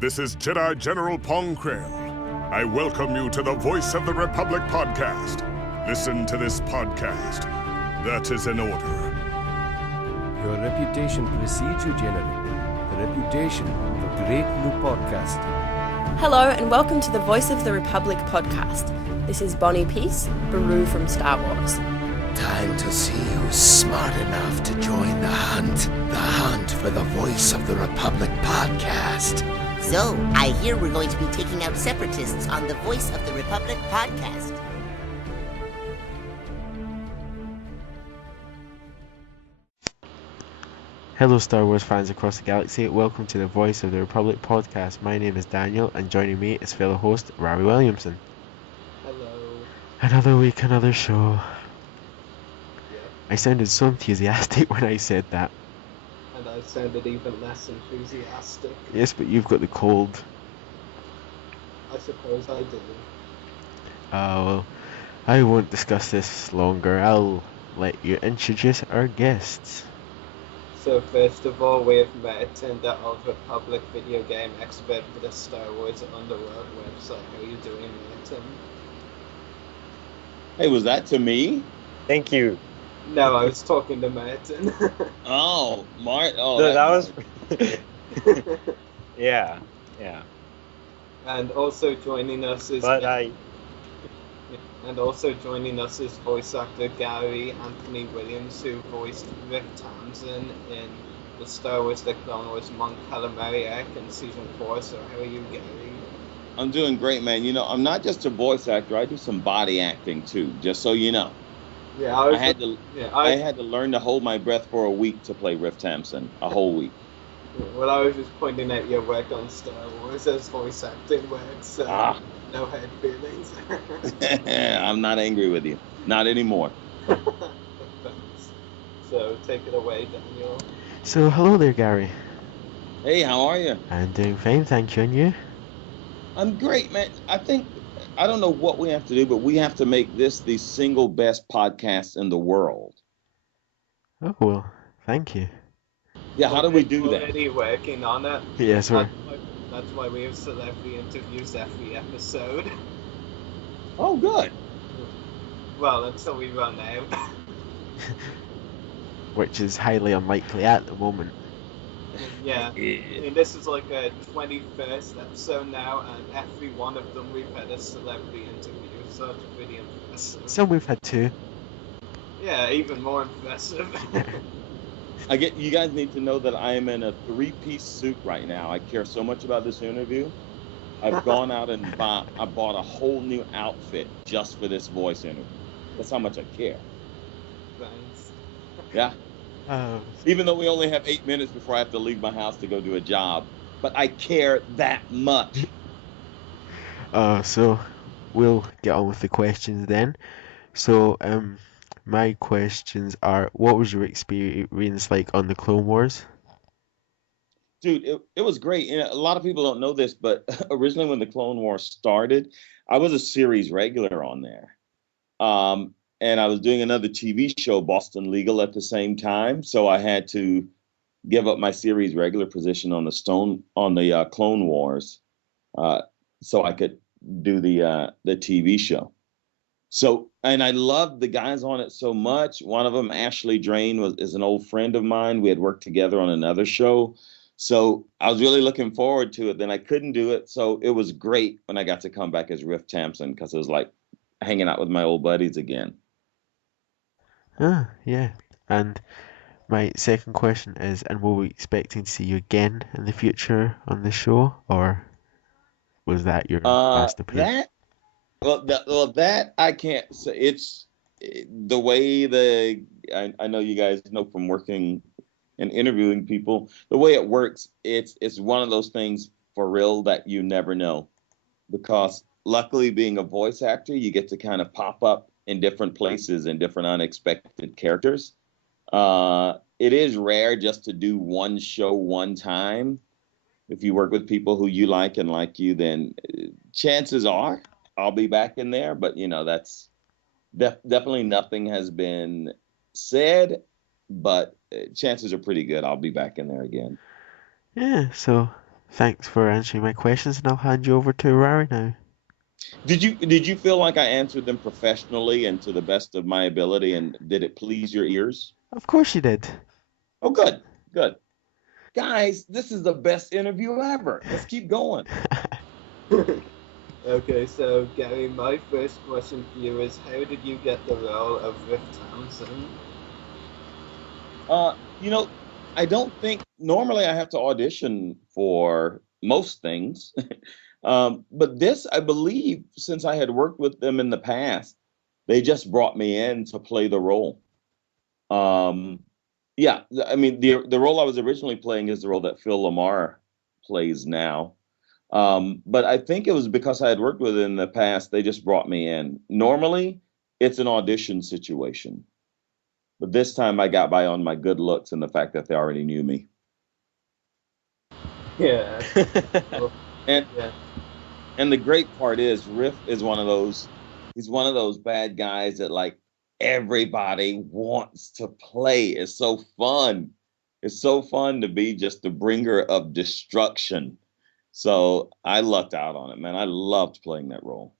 This is Jedi General Pong Krell. I welcome you to the Voice of the Republic podcast. Listen to this podcast. That is in order. Your reputation precedes you, General. The reputation of a great new podcast. Hello and welcome to the Voice of the Republic podcast. This is Bonnie Peace, Baru from Star Wars. Time to see who's smart enough to join the hunt for the Voice of the Republic podcast. So, I hear we're going to be taking out separatists on the Voice of the Republic podcast. Hello Star Wars fans across the galaxy, welcome to the Voice of the Republic podcast. My name is Daniel and joining me is fellow host Rory Williamson. Hello. Another week, another show. Yeah. I sounded so enthusiastic when I said that. And I sounded even less enthusiastic. Yes, but you've got the cold. I suppose I do. Well, I won't discuss this longer. I'll let you introduce our guests. So first of all, we have Martin, the Old Republic video game expert for the Star Wars Underworld website. How are you doing, Martin? Hey, was that to me? Thank you. No, I was talking to Martin. Oh, Mart. Oh, So that was. yeah. And also joining us is voice actor Gary Anthony Williams, who voiced Rick Tamsin in the Star Wars The Clone Wars Mon Calamari arc in Season 4. So how are you, Gary? I'm doing great, man. You know, I'm not just a voice actor. I do some body acting too. Just so you know. Yeah, I had to learn to hold my breath for a week to play Rick Tamsin. A whole week. Well, I was just pointing at your work on Star Wars as voice acting work, so no hard feelings. I'm not angry with you. Not anymore. So take it away, Daniel. So, hello there, Gary. Hey, how are you? I'm doing fine, thank you, and you? I'm great, man. I don't know what we have to do, but we have to make this the single best podcast in the world. Oh, well, thank you. Yeah, how do we do We're that? already working on it. Yes, That's why we have celebrity interviews every episode. Oh, good. Well, until we run out. Which is highly unlikely at the moment. Yeah. I mean, this is like a 21st episode now, and every one of them we've had a celebrity interview, so it's pretty impressive. Some we've had two. Yeah, even more impressive. You guys need to know that I am in a 3-piece suit right now. I care so much about this interview. I've gone out and bought a whole new outfit just for this voice interview. That's how much I care. Thanks. Yeah. Even though we only have 8 minutes before I have to leave my house to go do a job, but I care that much. So we'll get on with the questions then. So, my questions are, what was your experience like on the Clone Wars? Dude, it was great. You know, a lot of people don't know this, but originally when the Clone Wars started, I was a series regular on there. And I was doing another TV show, Boston Legal, at the same time. So I had to give up my series regular position on the Clone Wars, so I could do the TV show. So, and I loved the guys on it so much. One of them, Ashley Drain, is an old friend of mine. We had worked together on another show. So I was really looking forward to it. Then I couldn't do it. So it was great when I got to come back as Riff Tamsin, because it was like hanging out with my old buddies again. Yeah. And my second question is, and were we expecting to see you again in the future on the show, or was that your last appearance? That I can't say. It's the way I know you guys know from working and interviewing people, the way it works, it's one of those things for real that you never know, because luckily being a voice actor, you get to kind of pop up in different places and different unexpected characters. It is rare just to do one show one time. If you work with people who you like and like you, then chances are I'll be back in there. But, you know, that's definitely nothing has been said, but chances are pretty good I'll be back in there again. Yeah, so thanks for answering my questions, and I'll hand you over to Rari now. Did you feel like I answered them professionally and to the best of my ability, and did it please your ears? Of course you did. Oh, good, good. Guys, this is the best interview ever. Let's keep going. Okay, so Gary, my first question for you is, how did you get the role of Riff Tamsin? I don't think normally I have to audition for most things. But this, I believe, since I had worked with them in the past, they just brought me in to play the role. Yeah, I mean, the role I was originally playing is the role that Phil Lamar plays now. But I think it was because I had worked with it in the past, they just brought me in. Normally, it's an audition situation. But this time I got by on my good looks and the fact that they already knew me. Yeah. Well, And yeah. and the great part is Riff is he's one of those bad guys that like everybody wants to play. It's so fun. It's so fun to be just the bringer of destruction. So I lucked out on it, man. I loved playing that role.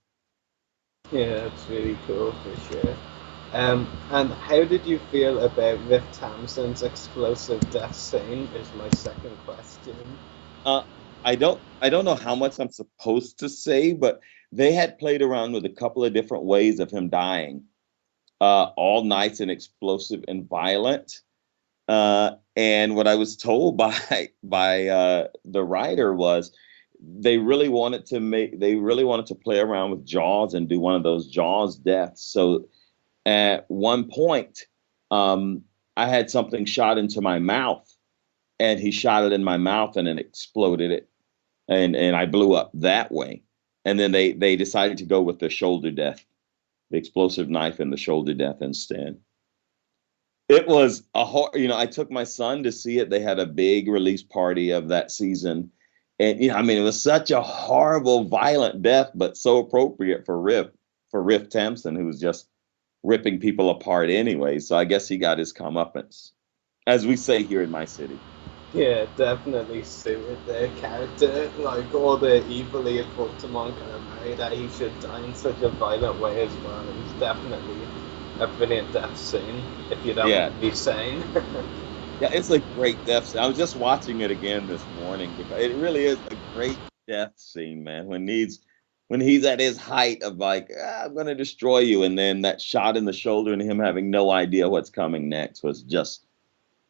Yeah, it's really cool for sure. And how did you feel about Riff Tamsin's explosive death scene? Is my second question. Uh, I don't know how much I'm supposed to say, but they had played around with a couple of different ways of him dying. All nice and explosive and violent. And what I was told by the writer was they really wanted to play around with Jaws and do one of those Jaws deaths. So at one point, I had something shot into my mouth, and he shot it in my mouth and then exploded it, and I blew up that way. And then they decided to go with the shoulder death, the explosive knife and the shoulder death instead. It was I took my son to see it. They had a big release party of that season. And I mean, it was such a horrible, violent death, but so appropriate for Riff Tamsin, who was just ripping people apart anyway. So I guess he got his comeuppance, as we say here in my city. Yeah, definitely suited their character. Like all the evil he had put to Montgomery, that he should die in such a violent way as well. It was definitely a brilliant death scene, if you don't Yeah. mind me saying. Yeah, it's a great death scene. I was just watching it again this morning. It really is a great death scene, man. When he's at his height of like, I'm gonna destroy you, and then that shot in the shoulder and him having no idea what's coming next was just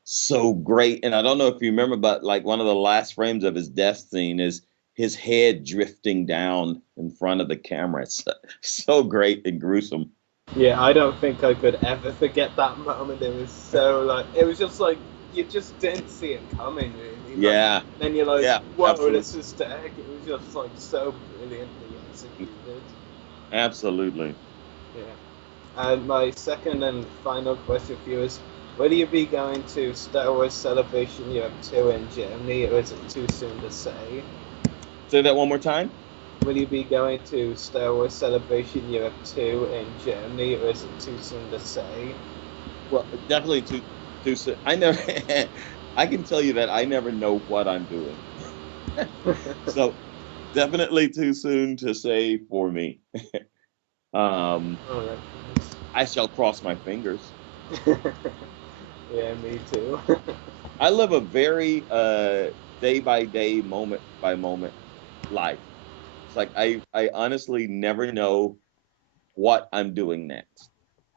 so great. And I don't know if you remember, but like one of the last frames of his death scene is his head drifting down in front of the camera. It's so great and gruesome. Yeah, I don't think I could ever forget that moment. It was so it was just like you just didn't see it coming, really. Yeah. Then you're like, Yeah, whoa, absolutely. this is tech. It was just like so brilliantly executed. Absolutely. Yeah. And my second and final question for you is, will you be going to Star Wars Celebration Europe 2 in Germany, or is it too soon to say? Say that one more time. Will you be going to Star Wars Celebration Europe 2 in Germany, or is it too soon to say? Well, definitely too soon. I can tell you that I never know what I'm doing. So definitely too soon to say for me. All right. I shall cross my fingers. Yeah, me too. I live a very day by day, moment by moment life. It's like I honestly never know what I'm doing next.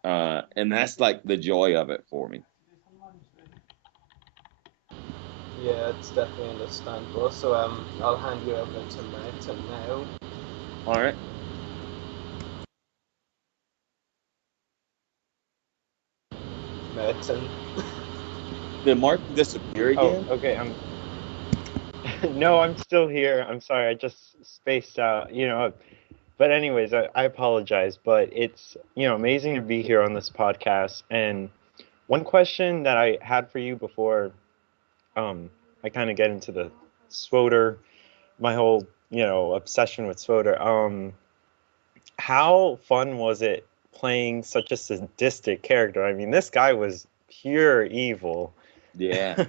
And that's like the joy of it for me. Yeah, it's definitely understandable. So I'll hand you over to Merton now. All right. Merton. Did Martin disappear again? Oh, okay. No, I'm still here. I'm sorry. I just spaced out, But anyways, I apologize, but it's, amazing to be here on this podcast. And one question that I had for you before I kind of get into the Swoder, my whole, obsession with Swoder. How fun was it playing such a sadistic character? I mean, this guy was pure evil. Yeah.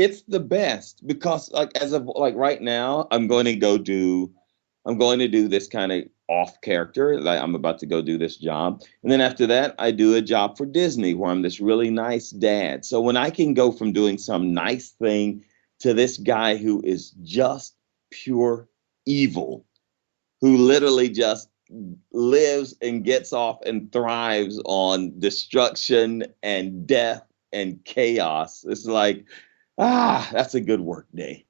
It's the best because like as of like right now, I'm going to do this kind of off character. Like I'm about to go do this job. And then after that, I do a job for Disney where I'm this really nice dad. So when I can go from doing some nice thing to this guy who is just pure evil, who literally just lives and gets off and thrives on destruction and death and chaos. It's like, that's a good work day.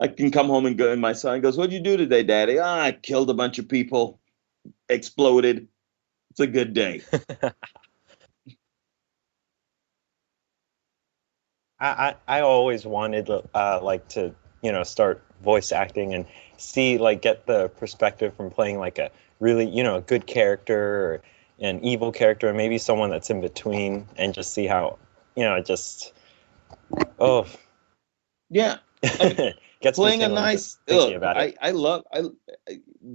I can come home and go, and my son goes, "What'd you do today, Daddy?" I killed a bunch of people, exploded. It's a good day. I always wanted like to start voice acting and see like get the perspective from playing like a really a good character or an evil character and maybe someone that's in between and just see how just Yeah. I mean, gets me playing a tingling just nice thinking about it.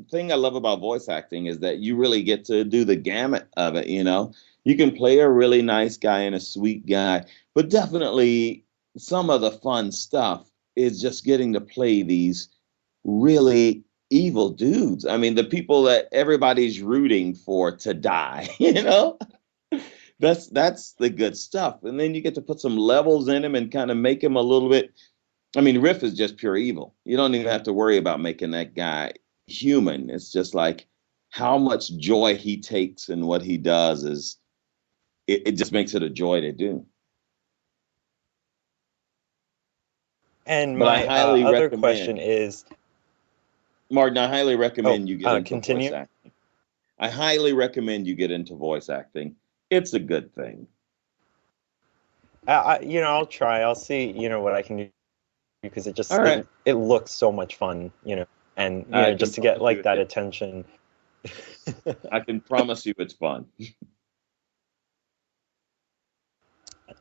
Thing I love about voice acting is that you really get to do the gamut of it, You can play a really nice guy and a sweet guy, but definitely some of the fun stuff is just getting to play these really evil dudes. I mean, the people that everybody's rooting for to die, That's the good stuff. And then you get to put some levels in him and kind of make him a little bit. I mean, Riff is just pure evil. You don't even have to worry about making that guy human. It's just like how much joy he takes in what he does is it just makes it a joy to do. And But I my highly other recommend, question is, Martin, I highly recommend you get into continue. voice acting. I highly recommend you get into voice acting. It's a good thing. I'll try. I'll see, what I can do because it just All right. it looks so much fun, and I just to can get like promise that you attention. I can promise you it's fun.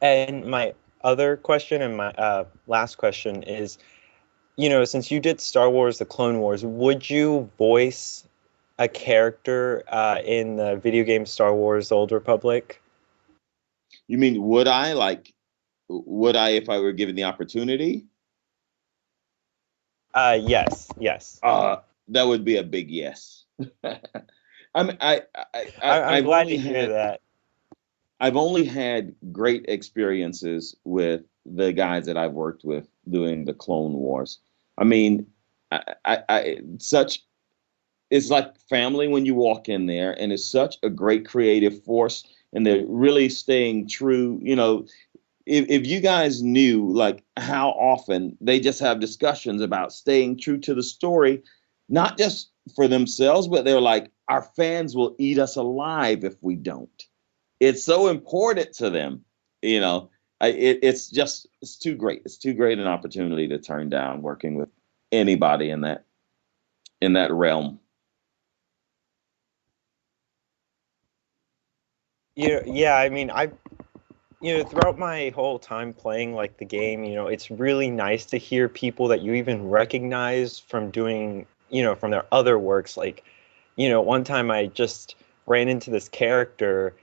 And my other question and my last question is, since you did Star Wars: The Clone Wars, would you voice a character in the video game Star Wars: The Old Republic? You mean would I if I were given the opportunity? Yes. That would be a big yes. I mean, I'm I've glad only to hear had that. I've only had great experiences with the guys that I've worked with doing the Clone Wars. I mean, such it's like family when you walk in there, and it's such a great creative force, and they're really staying true. If you guys knew like how often they just have discussions about staying true to the story, not just for themselves, but they're like, our fans will eat us alive if we don't. It's so important to them, it's too great. It's too great an opportunity to turn down working with anybody in that realm. Yeah. I mean, throughout my whole time playing like the game, it's really nice to hear people that you even recognize from doing, from their other works. Like, one time I just ran into this character,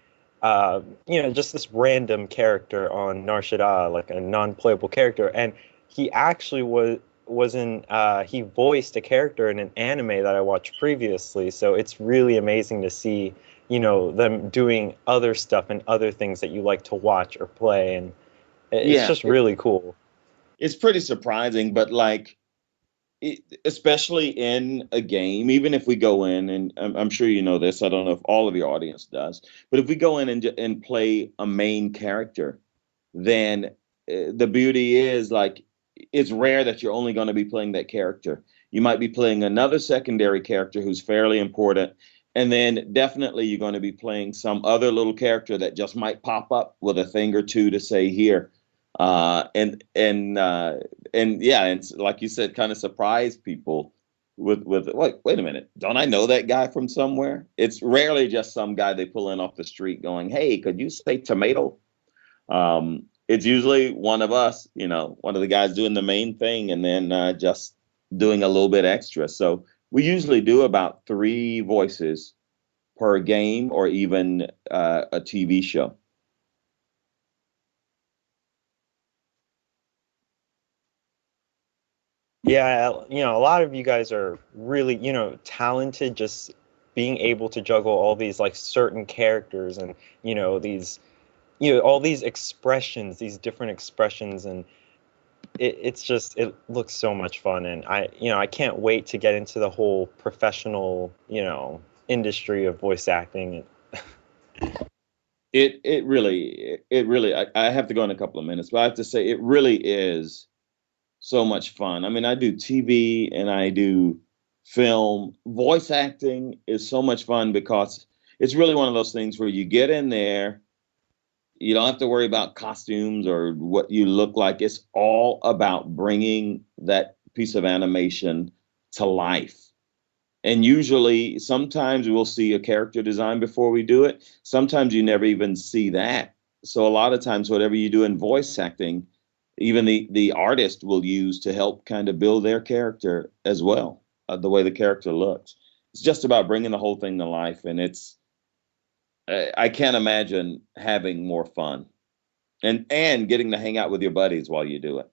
just this random character on Nar Shaddaa, like a non-playable character, and he actually he voiced a character in an anime that I watched previously. So it's really amazing to see them doing other stuff and other things that you like to watch or play, and it's just really cool. It's pretty surprising, but like especially in a game, even if we go in, and I'm sure you know this, I don't know if all of your audience does, but if we go in and play a main character, then the beauty is like it's rare that you're only going to be playing that character. You might be playing another secondary character who's fairly important, and then definitely you're going to be playing some other little character that just might pop up with a thing or two to say here. And yeah, and like you said, kind of surprise people with wait a minute, don't I know that guy from somewhere? It's rarely just some guy they pull in off the street going, "Hey, could you say tomato?" It's usually one of us, one of the guys doing the main thing, and then just doing a little bit extra. So we usually do about 3 voices per game or even a TV show. Yeah, a lot of you guys are really, talented, just being able to juggle all these like certain characters and, these, all these expressions, these different expressions, and it looks so much fun, and I can't wait to get into the whole professional, industry of voice acting. It really I have to go in a couple of minutes, but I have to say it really is so much fun. I mean, I do TV and I do film. Voice acting is so much fun because it's really one of those things where you get in there, you don't have to worry about costumes or what you look like. It's all about bringing that piece of animation to life. And usually, sometimes we'll see a character design before we do it. Sometimes you never even see that. So a lot of times, whatever you do in voice acting, even the artist will use to help kind of build their character as well, the way the character looks. It's just about bringing the whole thing to life, and I can't imagine having more fun, and getting to hang out with your buddies while you do it.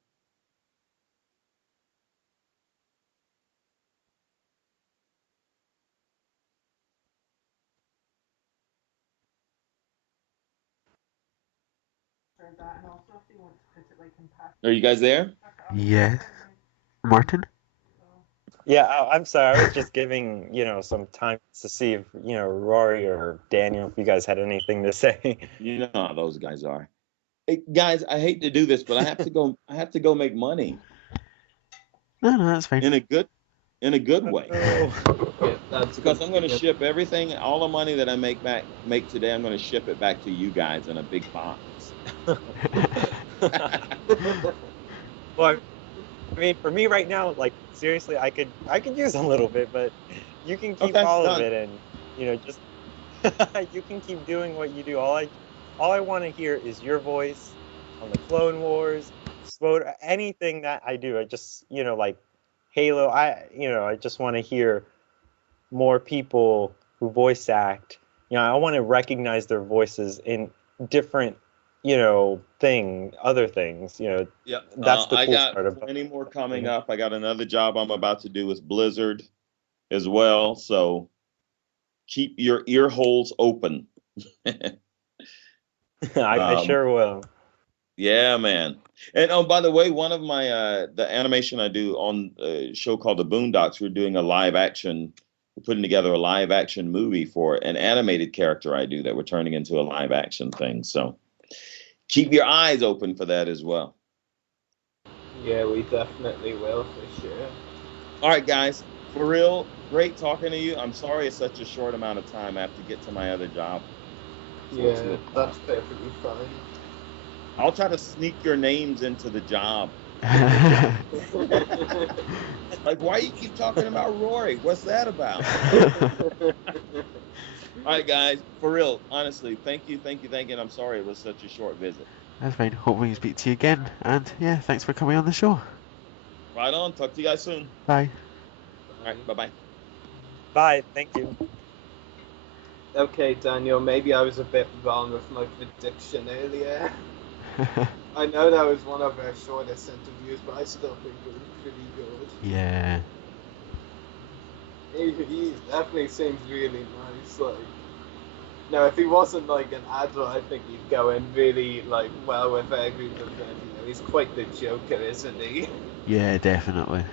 Are you guys there? Yes. Martin? Yeah, I'm sorry. I was just giving, some time to see if, Rory or Daniel, if you guys had anything to say. You know how those guys are. Hey, guys, I hate to do this, but I have to go. I have to go make money No, that's fine. in a good way. Yeah, that's Because good. I'm going to ship everything, all the money that I make today. I'm going to ship it back to you guys in a big box. Well, I mean, for me right now, like seriously, I could use a little bit, but you can keep Okay, all done. of it, and just you can keep doing what you do. All I want to hear is your voice on the Clone Wars, anything that I do. I just like Halo. I just want to hear more people who voice act. I want to recognize their voices in different other things. Yeah, That's the I cool got part about plenty more coming up. I got another job I'm about to do with Blizzard as well. So keep your ear holes open. I sure will. Yeah, man. And oh, by the way, one of my the animation I do on a show called The Boondocks, we're putting together a live action movie for an animated character I do that we're turning into a live action thing. So keep your eyes open for that as well. Yeah, we definitely will for sure. All right, guys. For real, great talking to you. I'm sorry it's such a short amount of time. I have to get to my other job. Yeah, that's perfectly fine. I'll try to sneak your names into the job. Like, why you keep talking about Rory? What's that about? All right, guys. For real, honestly, thank you. And I'm sorry it was such a short visit. That's fine. Hope we can speak to you again. And yeah, thanks for coming on the show. Right on. Talk to you guys soon. Bye. All right. Bye-bye. Bye. Thank you. Okay, Daniel, maybe I was a bit wrong with my prediction earlier. I know that was one of our shortest interviews, but I still think it was pretty good. Yeah. He definitely seems really nice. Like, no, if he wasn't like an adult, I think he'd go in really like well with every group of them. He's quite the Joker, isn't he? Yeah, definitely.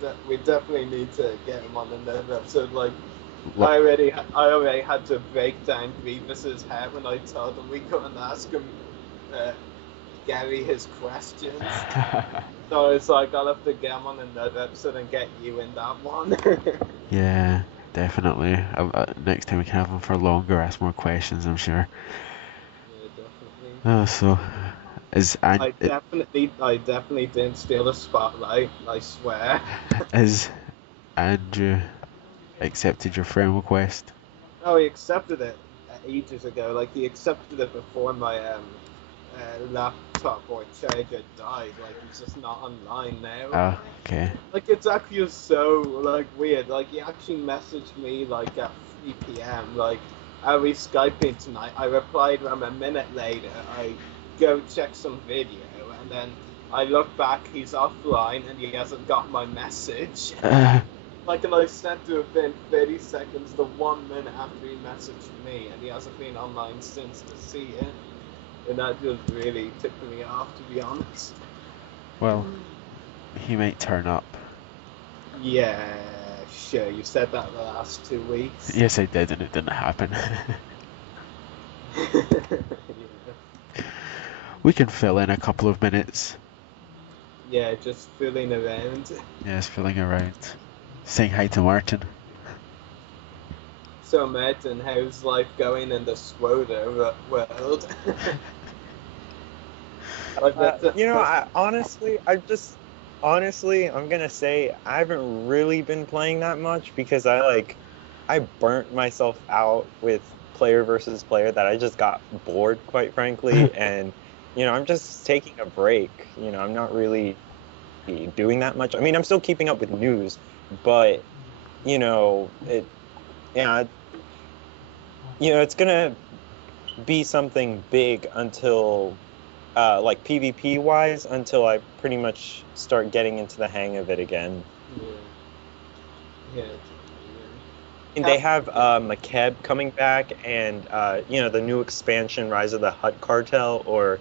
But we definitely need to get him on another episode. Like, What? I already had to break down Grievous's hair when I told him we couldn't ask him Gary his questions. So it's like I'll have to get him on another episode and get you in that one. Yeah, definitely. Next time we can have him for longer, ask more questions, I'm sure. Yeah, definitely. Oh, so I definitely didn't steal the spotlight, I swear. is Andrew accepted your friend request? Oh, he accepted it ages ago. Like, he accepted it before my laptop or charger died. Like, it's just not online now. Oh, okay. Like, it's actually so, like, weird. Like, he actually messaged me, like, at 3 p.m. Like, are we Skyping tonight? I replied a minute later. I go check some video, and then I look back, he's offline, and he hasn't got my message. Like, and I sent to within 30 seconds to 1 minute after he messaged me, and he hasn't been online since to see it. And that just really tipped me off, to be honest. Well, he might turn up. Yeah, sure, you said that the last 2 weeks. Yes, I did, and it didn't happen. Yeah. We can fill in a couple of minutes. Yeah, just fooling around. Yes, filling around. Saying hi to Martin. So, Martin, how's life going in the Swoda world? Honestly, I'm gonna say I haven't really been playing that much because I burnt myself out with player versus player that I just got bored, quite frankly, and I'm just taking a break. I'm not really doing that much. I mean, I'm still keeping up with news, but yeah, it's gonna be something big until like PvP wise, until I pretty much start getting into the hang of it again. Yeah. And they have McKeb coming back, and the new expansion, Rise of the Hutt Cartel, or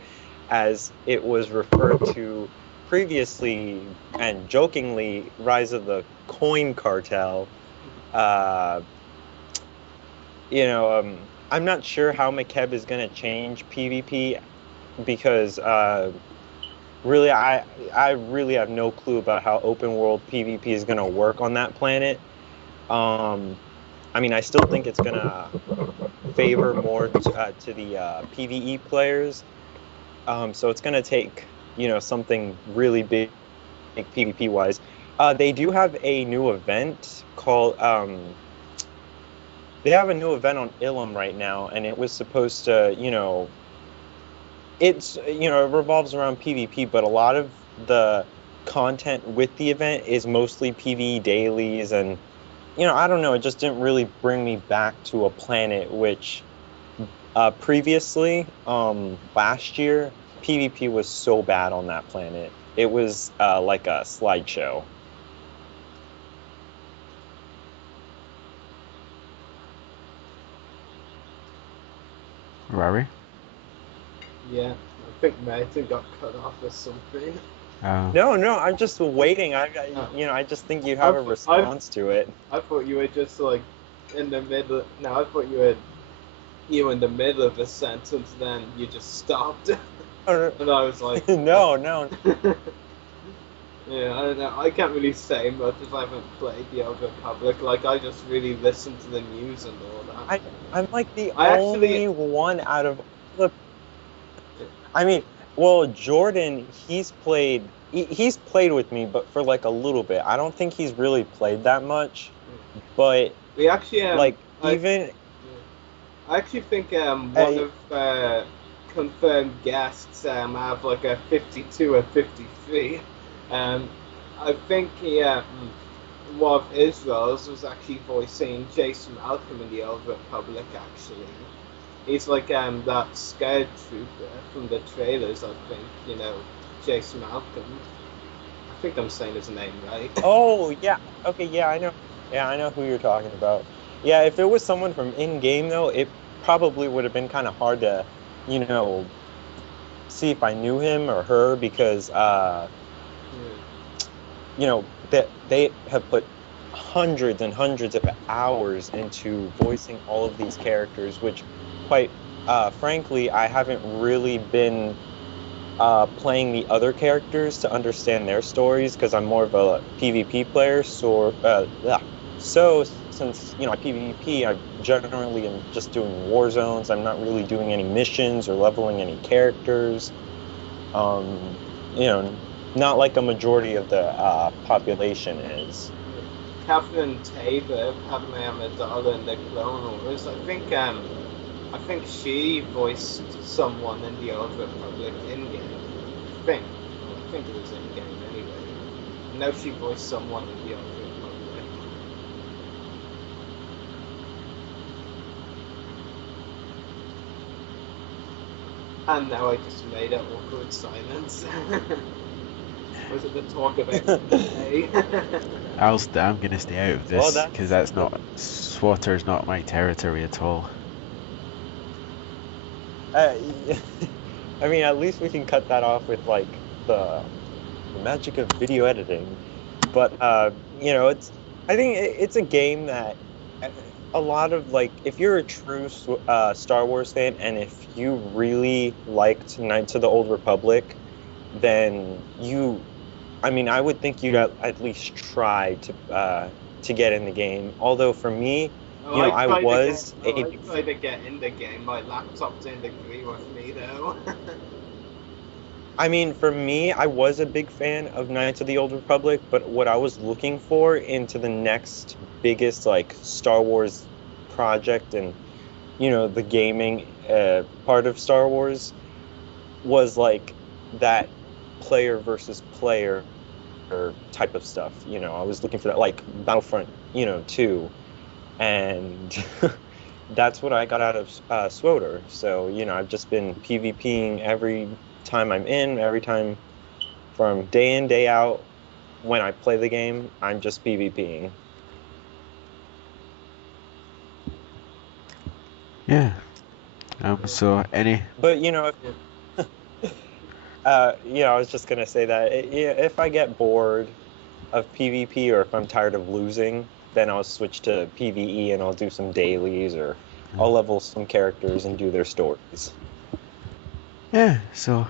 as it was referred to previously and jokingly, Rise of the Coin Cartel. I'm not sure how McKeb is going to change PvP because really I really have no clue about how open world PvP is going to work on that planet. I mean, I still think it's going to favor more to the PvE players. So it's going to take, something really big PvP wise. They do have a new event called they have a new event on Ilum right now, and it was supposed to, it revolves around PvP, but a lot of the content with the event is mostly PvE dailies, and I don't know, it just didn't really bring me back to a planet which previously, last year, PvP was so bad on that planet. It was like a slideshow. Rory? Yeah, I think Martin got cut off or something. No, I'm just waiting. I just think you have a response to it. I thought you were just like in the middle. No, I thought you were in the middle of a sentence, then you just stopped. And I was like, no. Yeah, I don't know. I can't really say much as I haven't played the Old Republic. Like, I just really listen to the news and all that. I'm like the only one out of the. I mean, well, Jordan, he's played with me, but for like a little bit. I don't think he's really played that much. But we actually I actually think one of confirmed guests have like a 52 or 53. I think one of Israel's was actually voicing Jason Malcolm in the Old Republic. Actually, he's like that scared trooper from the trailers. I think Jason Malcolm. I think I'm saying his name right. Oh yeah, okay, yeah, I know. Yeah, I know who you're talking about. Yeah, if it was someone from in-game though, it probably would have been kind of hard to, see if I knew him or her because that they have put hundreds and hundreds of hours into voicing all of these characters, which quite frankly I haven't really been playing the other characters to understand their stories because I'm more of a PvP player. So since I PvP, I generally am just doing war zones. I'm not really doing any missions or leveling any characters. Not like a majority of the population is. Catherine Tabor, Padme Amidala in the Clone Wars. I think she voiced someone in the Old Republic in-game. I think it was in-game anyway. I know she voiced someone in the Old Republic. And now I just made an awkward silence. Was it the talk about today? I'm gonna stay out of Well, this because that's not Swatter's not my territory at all. Uh, I mean, at least we can cut that off with like the magic of video editing. But you know, I think it's a game that a lot of like if you're a true Star Wars fan and if you really liked Knights of the Old Republic, then I mean, I would think you'd at least try to get in the game. Although for me, you know, I tried to get in the game. My laptop didn't agree with me though. I mean, for me, I was a big fan of Knights of the Old Republic, but what I was looking for into the next biggest like Star Wars project and you know the gaming part of Star Wars was like that player versus player type of stuff. You know, I was looking for that like Battlefront, you know, 2, and that's what I got out of SWOTR. So you know, I've just been PvPing every time I'm in, every time from day in, day out. When I play the game, I'm just PvPing. Yeah. So any. But you know, you know, I was just gonna say that if I get bored of PvP or if I'm tired of losing, then I'll switch to PvE and I'll do some dailies or I'll level some characters and do their stories. Yeah. So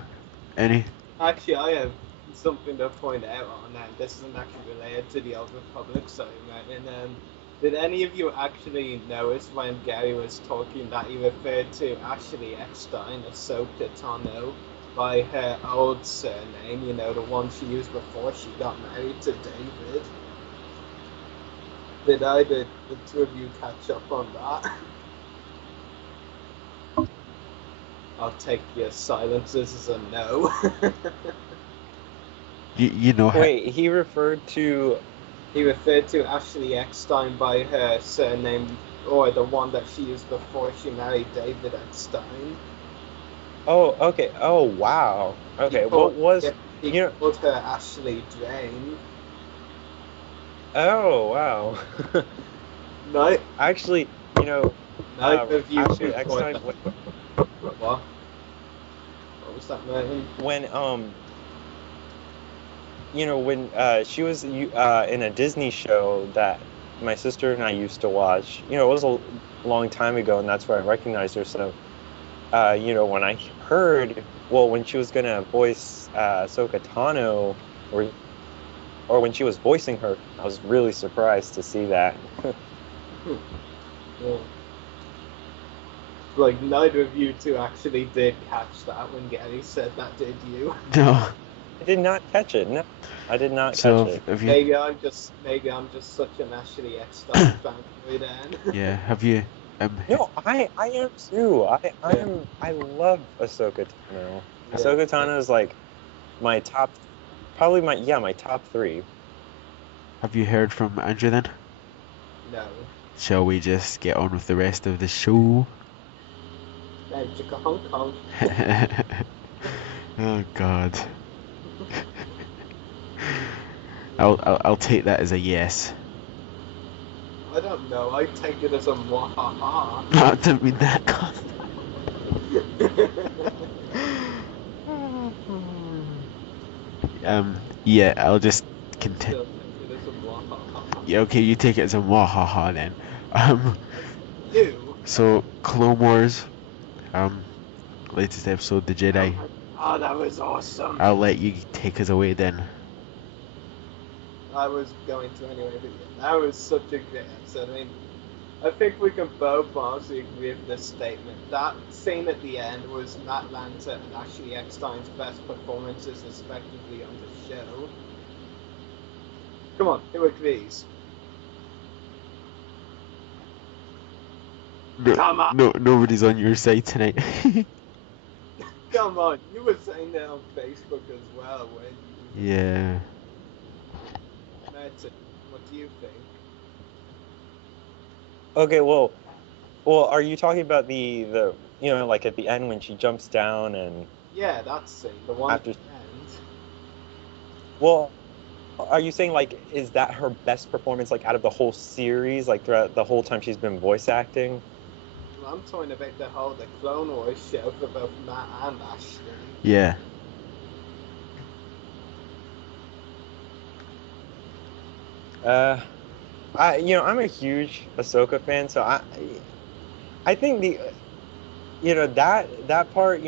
any. Actually, I have something to point out on that. This isn't actually related to the Old Republic side, right? And did any of you actually notice when Gary was talking that he referred to Ashley Eckstein, Ahsoka Tano, by her old surname? You know, the one she used before she got married to David. Did the two of you catch up on that? I'll take your silences as a no. You know. Wait, he referred to Ashley Eckstein by her surname, or the one that she used before she married David Eckstein. Oh, okay. Oh, wow. Okay, He called her Ashley Jane. Oh, wow. No. Actually, you know, Ashley Eckstein. What was that, Martin? When you know, when she was in a Disney show that my sister and I used to watch. You know, it was a long time ago, and that's where I recognized her. So, you know, when I heard, well, when she was gonna voice Ahsoka Tano, or when she was voicing her, I was really surprised to see that. Yeah. Like, neither of you two actually did catch that when Gary said that, did you? No. I did not catch it. No, I did not So catch it. have you? Maybe I'm just such an Ashley Eckstein fanboy then. Yeah. Have you? No, I am too. I love Ahsoka Tano. Yeah. Ahsoka Tano is like my top, probably my top 3. Have you heard from Andrew then? No. Shall we just get on with the rest of the show? Hong Kong. Oh God. I'll take that as a yes. I don't know. I take it as a mwahaha. I didn't mean that. Yeah, I'll just continue. Yeah, okay, you take it as a mwahaha then. So Clone Wars, latest episode, The Jedi. Oh, that was awesome. I'll let you take us away then. I was going to anyway, but yeah, that was such a great episode. I mean, I think we can both honestly agree with this statement. That scene at the end was Matt Lanter and Ashley Eckstein's best performances, respectively, on the show. Come on, who agrees? Come on. No, nobody's on your side tonight. Come on, you were saying that on Facebook as well, weren't you? Yeah. Martin, what do you think? Okay, well, are you talking about the you know, like at the end when she jumps down and Yeah, that's scene, the one after... at the end. Well, are you saying like is that her best performance like out of the whole series, like throughout the whole time she's been voice acting? I'm talking about the Clone Wars show for both Matt and Ashley. Yeah. I'm a huge Ahsoka fan, so I think that part,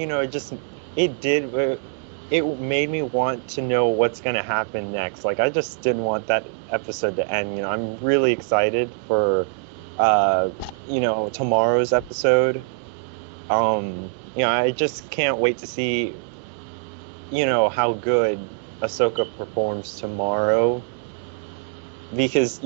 it made me want to know what's going to happen next. Like I just didn't want that episode to end. I'm really excited for tomorrow's episode. I just can't wait to see how good Ahsoka performs tomorrow, because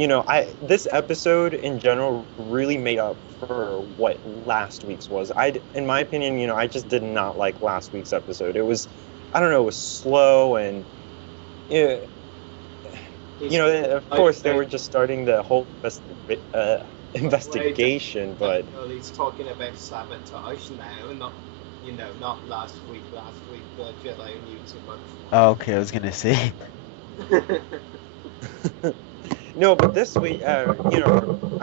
this episode in general really made up for what last week's was. In my opinion, I just did not like last week's episode. It was, I don't know, it was slow, and of course they were just starting the whole investigation, but he's talking about sabotage now, not last week. Last week the Jedi knew too much. Oh, okay, I was gonna say. No, but this week, I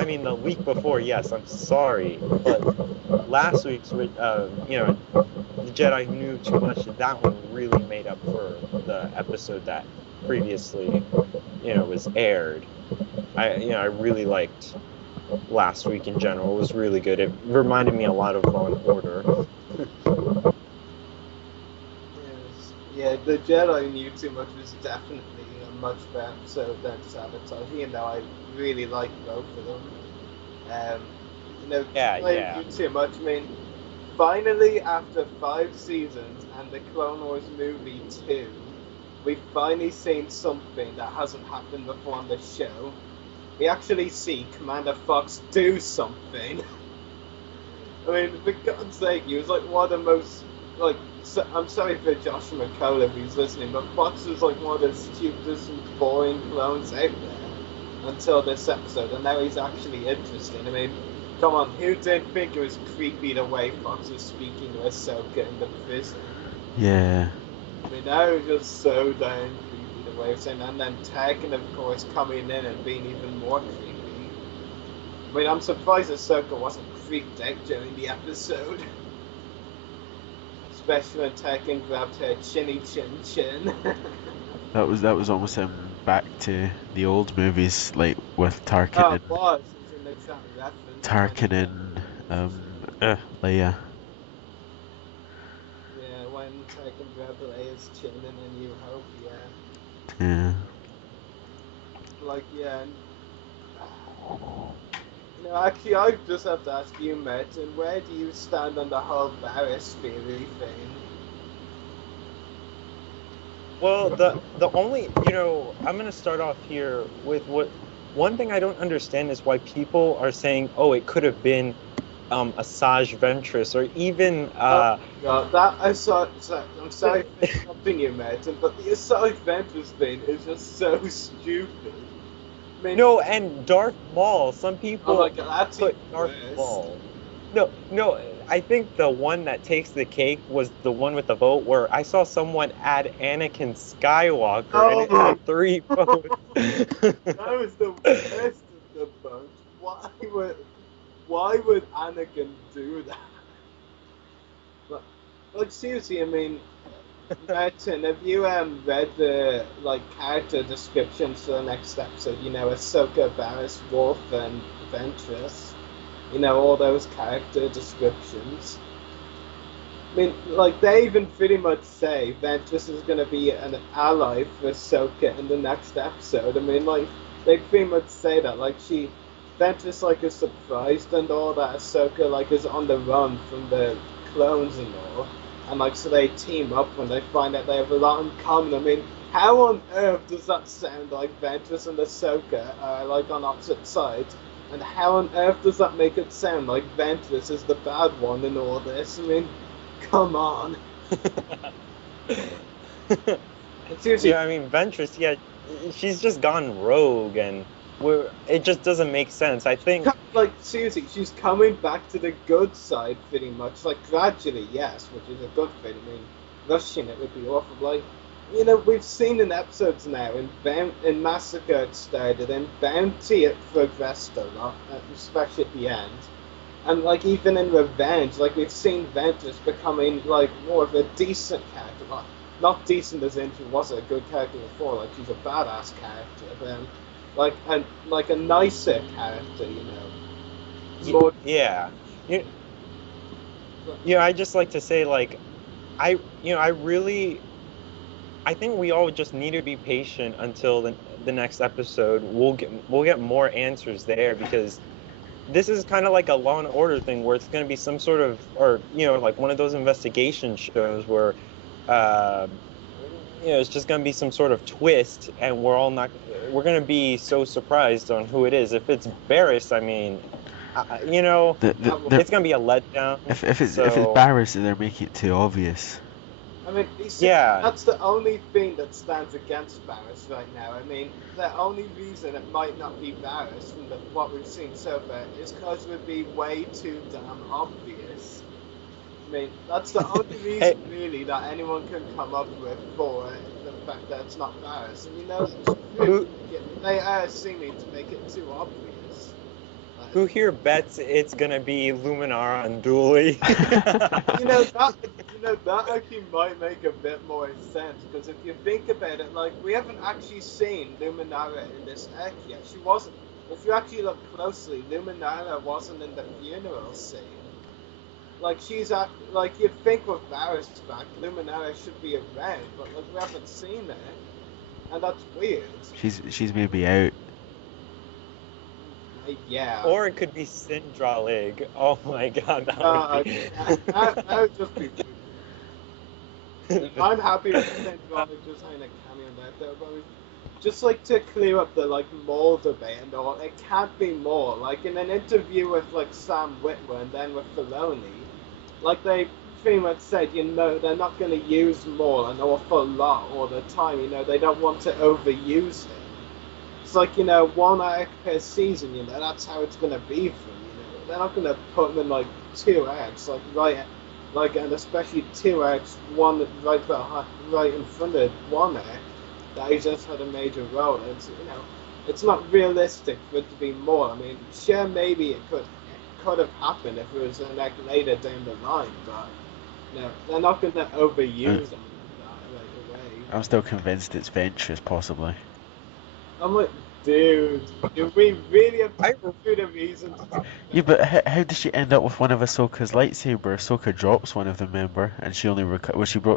mean, the week before, yes, I'm sorry, but last week's, the Jedi Who Knew Too Much, that one really made up for the episode that previously, was aired. I really liked last week in general. It was really good. It reminded me a lot of Law and Order. Yeah, the Jedi Who Knew Too Much was definitely a much better episode than Sabotage, even though I really like both of them. Jedi Who Knew Too Much, I mean, finally, after 5 seasons and the Clone Wars movie 2, we've finally seen something that hasn't happened before on the show. We actually see Commander Fox do something. I mean, for God's sake, he was like one of the most, I'm sorry for Josh McCall if he's listening, but Fox was like one of the stupidest and boring clones out there until this episode, and now he's actually interesting. I mean, come on, who didn't think it was creepy the way Fox was speaking to Ahsoka in the prison? Yeah. I mean, that was just so damn creepy the way of saying, and then Tekken, of course, coming in and being even more creepy. I mean, I'm surprised Ahsoka wasn't freaked out during the episode. Especially when Tekken grabbed her chinny chin. That was almost back to the old movies, like with Tarkin Oh, it was. It was an exact reference. Tarkin and Leia. Yeah, when Tekken grabbed Leia's chin in A New Hope, yeah. Yeah. Actually, I just have to ask you, Merton, where do you stand on the whole Varys theory thing? Well, the only, I'm going to start off here with one thing I don't understand is why people are saying, oh, it could have been Asajj Ventress, or even I'm sorry for interrupting you, Merton, but the Asajj Ventress thing is just so stupid. I mean, no, and Darth Maul. Some people put Darth Maul. No, I think the one that takes the cake was the one with the vote where I saw someone add Anakin Skywalker and it had 3 votes. That was the best of the bunch. Why would Anakin do that? Like seriously, I mean, Merton, have you read the character descriptions for the next episode? Ahsoka, Varys, Wolf, and Ventress. All those character descriptions. I mean, they even pretty much say Ventress is going to be an ally for Ahsoka in the next episode. I mean, they pretty much say that. Ventress, is surprised and all that Ahsoka, is on the run from the clones and all. And, so they team up when they find out they have a lot in common. I mean, how on earth does that sound like Ventress and Ahsoka are, on opposite sides? And how on earth does that make it sound like Ventress is the bad one in all this? I mean, come on. Seriously. Yeah, I mean, Ventress, she's just gone rogue, and it just doesn't make sense. I think... seriously, she's coming back to the good side pretty much. Gradually, yes, which is a good thing. I mean, rushing it would be awful. you know, we've seen in episodes now, in Massacre it started, in Bounty it progressed a lot, especially at the end. And, like, even in Revenge, like, we've seen Ventress becoming, like, more of a decent character. Well, not decent as in she wasn't a good character before, like, she's a badass character, but, like a nicer character, you know. More... Yeah. I just like to say, like, I think we all just need to be patient until the next episode. We'll get more answers there, because this is kind of like a Law and Order thing, where it's going to be some sort of, or like one of those investigation shows where it's just going to be some sort of twist, and we're going to be so surprised on who it is. If it's Barris, I mean, it's going to be a letdown. If it's Barris, they're making it too obvious. I mean, that's the only thing that stands against Barris right now. I mean, the only reason it might not be Barris from what we've seen so far is because it would be way too damn obvious. I mean, that's the only reason, really, that anyone can come up with for the fact that it's not Barris. And, you know, they are seeming to make it too obvious. Who here bets it's gonna be Luminara and Dooley? that actually might make a bit more sense, because if you think about it, like, we haven't actually seen Luminara in this arc yet. She wasn't. If you actually look closely, Luminara wasn't in the funeral scene. Like, like, you'd think with Varys back, Luminara should be around, but like, we haven't seen her, and that's weird. She's maybe out. Yeah. Or it could be Sindralig. Oh my god, that would just be. I'm happy with Sindralig just having a cameo there, but just like to clear up the like Maul debate and all, it can't be more. Like in an interview with like Sam Witwer and then with Filoni, like they pretty much said, they're not going to use Maul an awful lot all the time. They don't want to overuse him. It's like, one arc per season, that's how it's going to be for them, They're not going to put them in, like, 2 arcs, and especially 2 arcs, one right in front of 1 arc, that he just had a major role. And it's not realistic for it to be more. I mean, sure, maybe it could have happened if it was an arc later down the line, but, they're not going to overuse them right away. I'm still convinced it's Ventress, possibly. I'm like, dude, we really have good reasons. Yeah, but how did she end up with one of Ahsoka's lightsaber? Ahsoka drops one of them, remember? And she only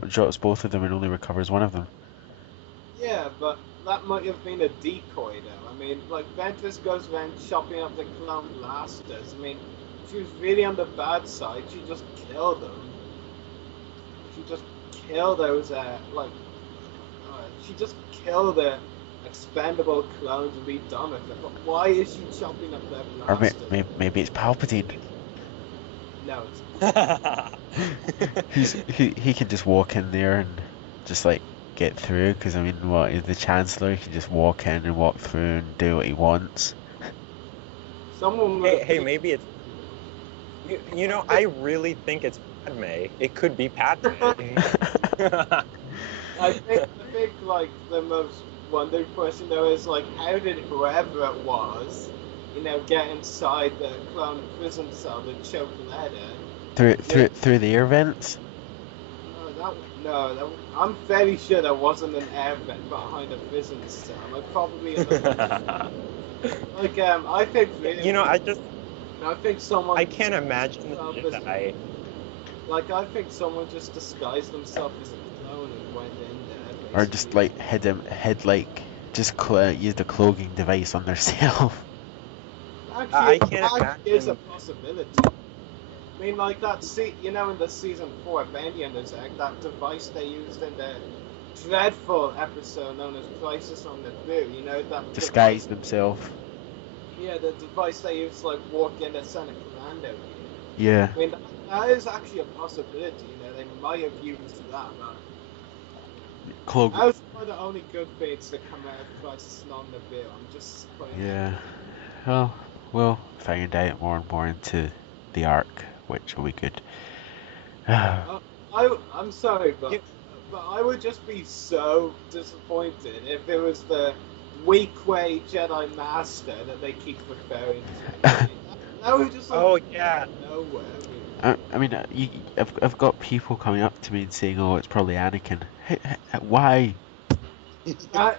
drops both of them and only recovers one of them. Yeah, but that might have been a decoy, though. I mean, like, Ventress goes around chopping up the clone blasters. I mean, she was really on the bad side. She just killed them. She just killed those, she just killed the expendable clones and be done with it. But why is she chopping up their blasters? Or maybe it's Palpatine. No, it's he can just walk in there and just like get through, because I mean, what is the Chancellor? He can just walk in and walk through and do what he wants. Hey, maybe it's I really think it's Padme. It could be Padme. I think like the most wondering question though is like, how did whoever it was, get inside the clone prison cell to choke Leia? Through the air vents? No, I'm fairly sure there wasn't an air vent behind a prison cell. Like probably like I think really, I think someone. I can't imagine Like I think someone just disguised themselves as a clone and went in there. Basically. Or just like used a cloaking device on themselves. Actually, I can't imagine. Is a possibility. I mean, like that. In the season 4 Bandy and that device they used in the dreadful episode known as Crisis on the Blue. That disguised themselves. Yeah, the device they used to like walk into Senate Commando. Yeah. I mean, that is actually a possibility. They might have used that. Cloak. That was one of the only good bits that come out of Crisis on the Blue. I'm just playing. Yeah. Well, we'll find out more and more into the arc, which we could. I'm sorry, but but I would just be so disappointed if it was the weak-way Jedi Master that they keep referring to. That would just Oh yeah. nowhere. I mean, I've got people coming up to me and saying, "Oh, it's probably Anakin." Why? That,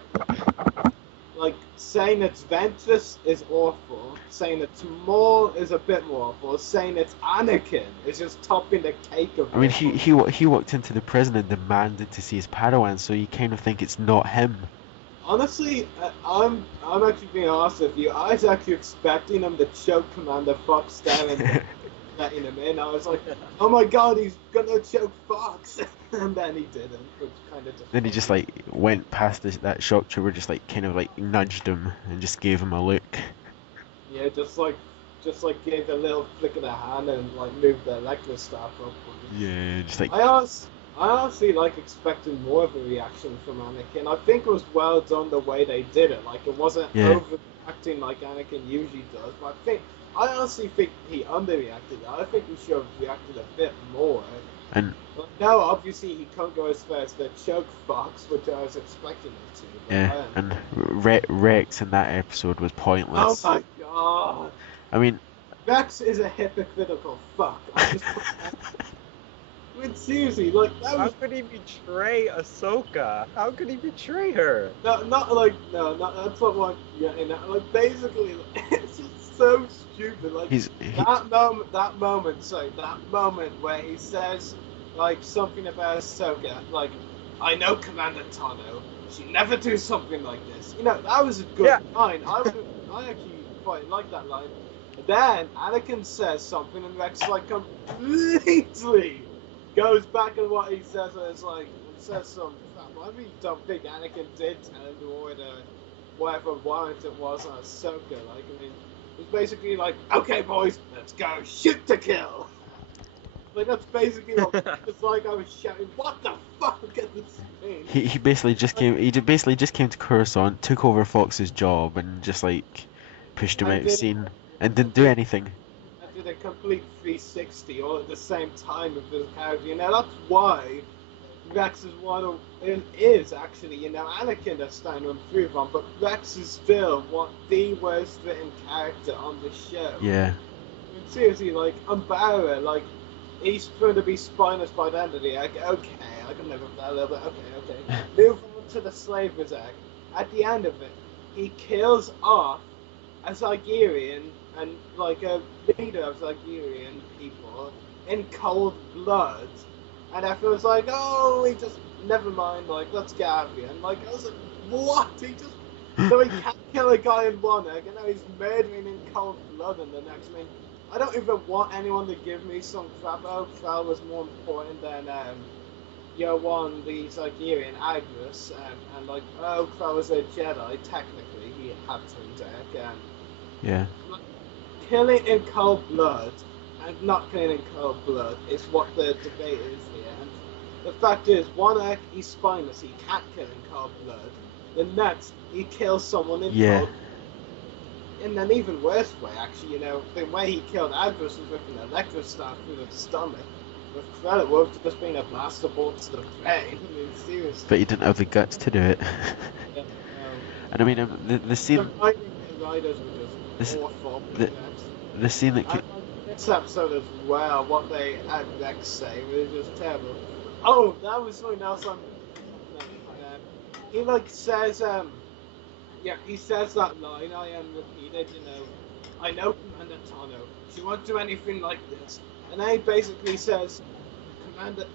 like, saying it's Ventress is awful. Saying it's Maul is a bit more awful. Saying it's Anakin is just topping the cake of. I mean, he walked into the prison and demanded to see his Padawan, so you kind of think it's not him. Honestly, I'm actually being honest with you. I was actually expecting him to choke Commander Fox down and letting him in. I was like, oh my god, he's gonna choke Fox, and then he didn't, which kind of. Then he just like went past that shock trooper, just like kind of like nudged him and just gave him a look. Yeah, just like gave a little flick of the hand and like moved the electric staff up. Yeah, just like. I honestly like expecting more of a reaction from Anakin. I think it was well done the way they did it. Like it wasn't overreacting like Anakin usually does. But I honestly think he underreacted. I think he should have reacted a bit more. And but no, obviously he can't go as far as the choke Fox, which I was expecting him to. But yeah, and Rex in that episode was pointless. Oh my god! I mean, Rex is a hypocritical fuck. I mean, seriously, like that was. How could he betray Ahsoka? How could he betray her? No, that's not what I'm getting at. Like, basically, it's just so stupid. Like, that moment where he says, like, something about Ahsoka, like, I know Commander Tano, she'd never do something like this. You know, that was a good line. I actually quite like that line. But then, Anakin says something, and Rex, like, completely goes back on what he says, and it's like, says some crap. I really don't think Anakin did tell him to order whatever warrant it was on Ahsoka. Like, I mean, it was basically like, okay, boys, let's go, shoot to kill. Like, that's basically what it's like. I was shouting, what the fuck at this thing? He basically just came. He basically just came to Coruscant, took over Fox's job, and just like pushed him out of scene, and didn't do anything. Did a complete 360 all at the same time with his character. You know, that's why Rex is actually, you know, Anakin is starting to improve on, but Rex is still the worst written character on the show. Yeah. I mean, seriously, like, Umbara, like, he's going to be spineless by the end of the act. Okay, I can live with that a little bit. Okay. Move on to the Slavers act. At the end of it, he kills off a Zygerian and like a leader of Zygerian people in cold blood, and everyone's like, oh, he just never mind, like, let's get out of here. And like, I was like, what? So he can't kill a guy in one egg, and now he's murdering in cold blood in the next. I mean, I don't even want anyone to give me some crap. Oh, Krell was more important than Yowan, the Zygerian Agnes, and like, oh, Krell was a Jedi. Technically, he had to deck, and yeah. Killing in cold blood and not killing in cold blood is what the debate is here. And the fact is, one egg, he's spineless, he can't kill in cold blood. The next, he kills someone in cold blood. In an even worse way, actually, you know, the way he killed Agnes was with an electrostaff through the stomach. With credit, would have just been a blaster bolt to the brain. I mean, seriously. But he didn't have the guts to do it. Yeah, and I mean, the scene. The riders were just awful. The scene that. This episode as well, what they had Rex say was just terrible. Oh, that was something else. He like says, he says that line I am repeated. You know, I know Commander Tano. She won't do anything like this. And then he basically says, Commander,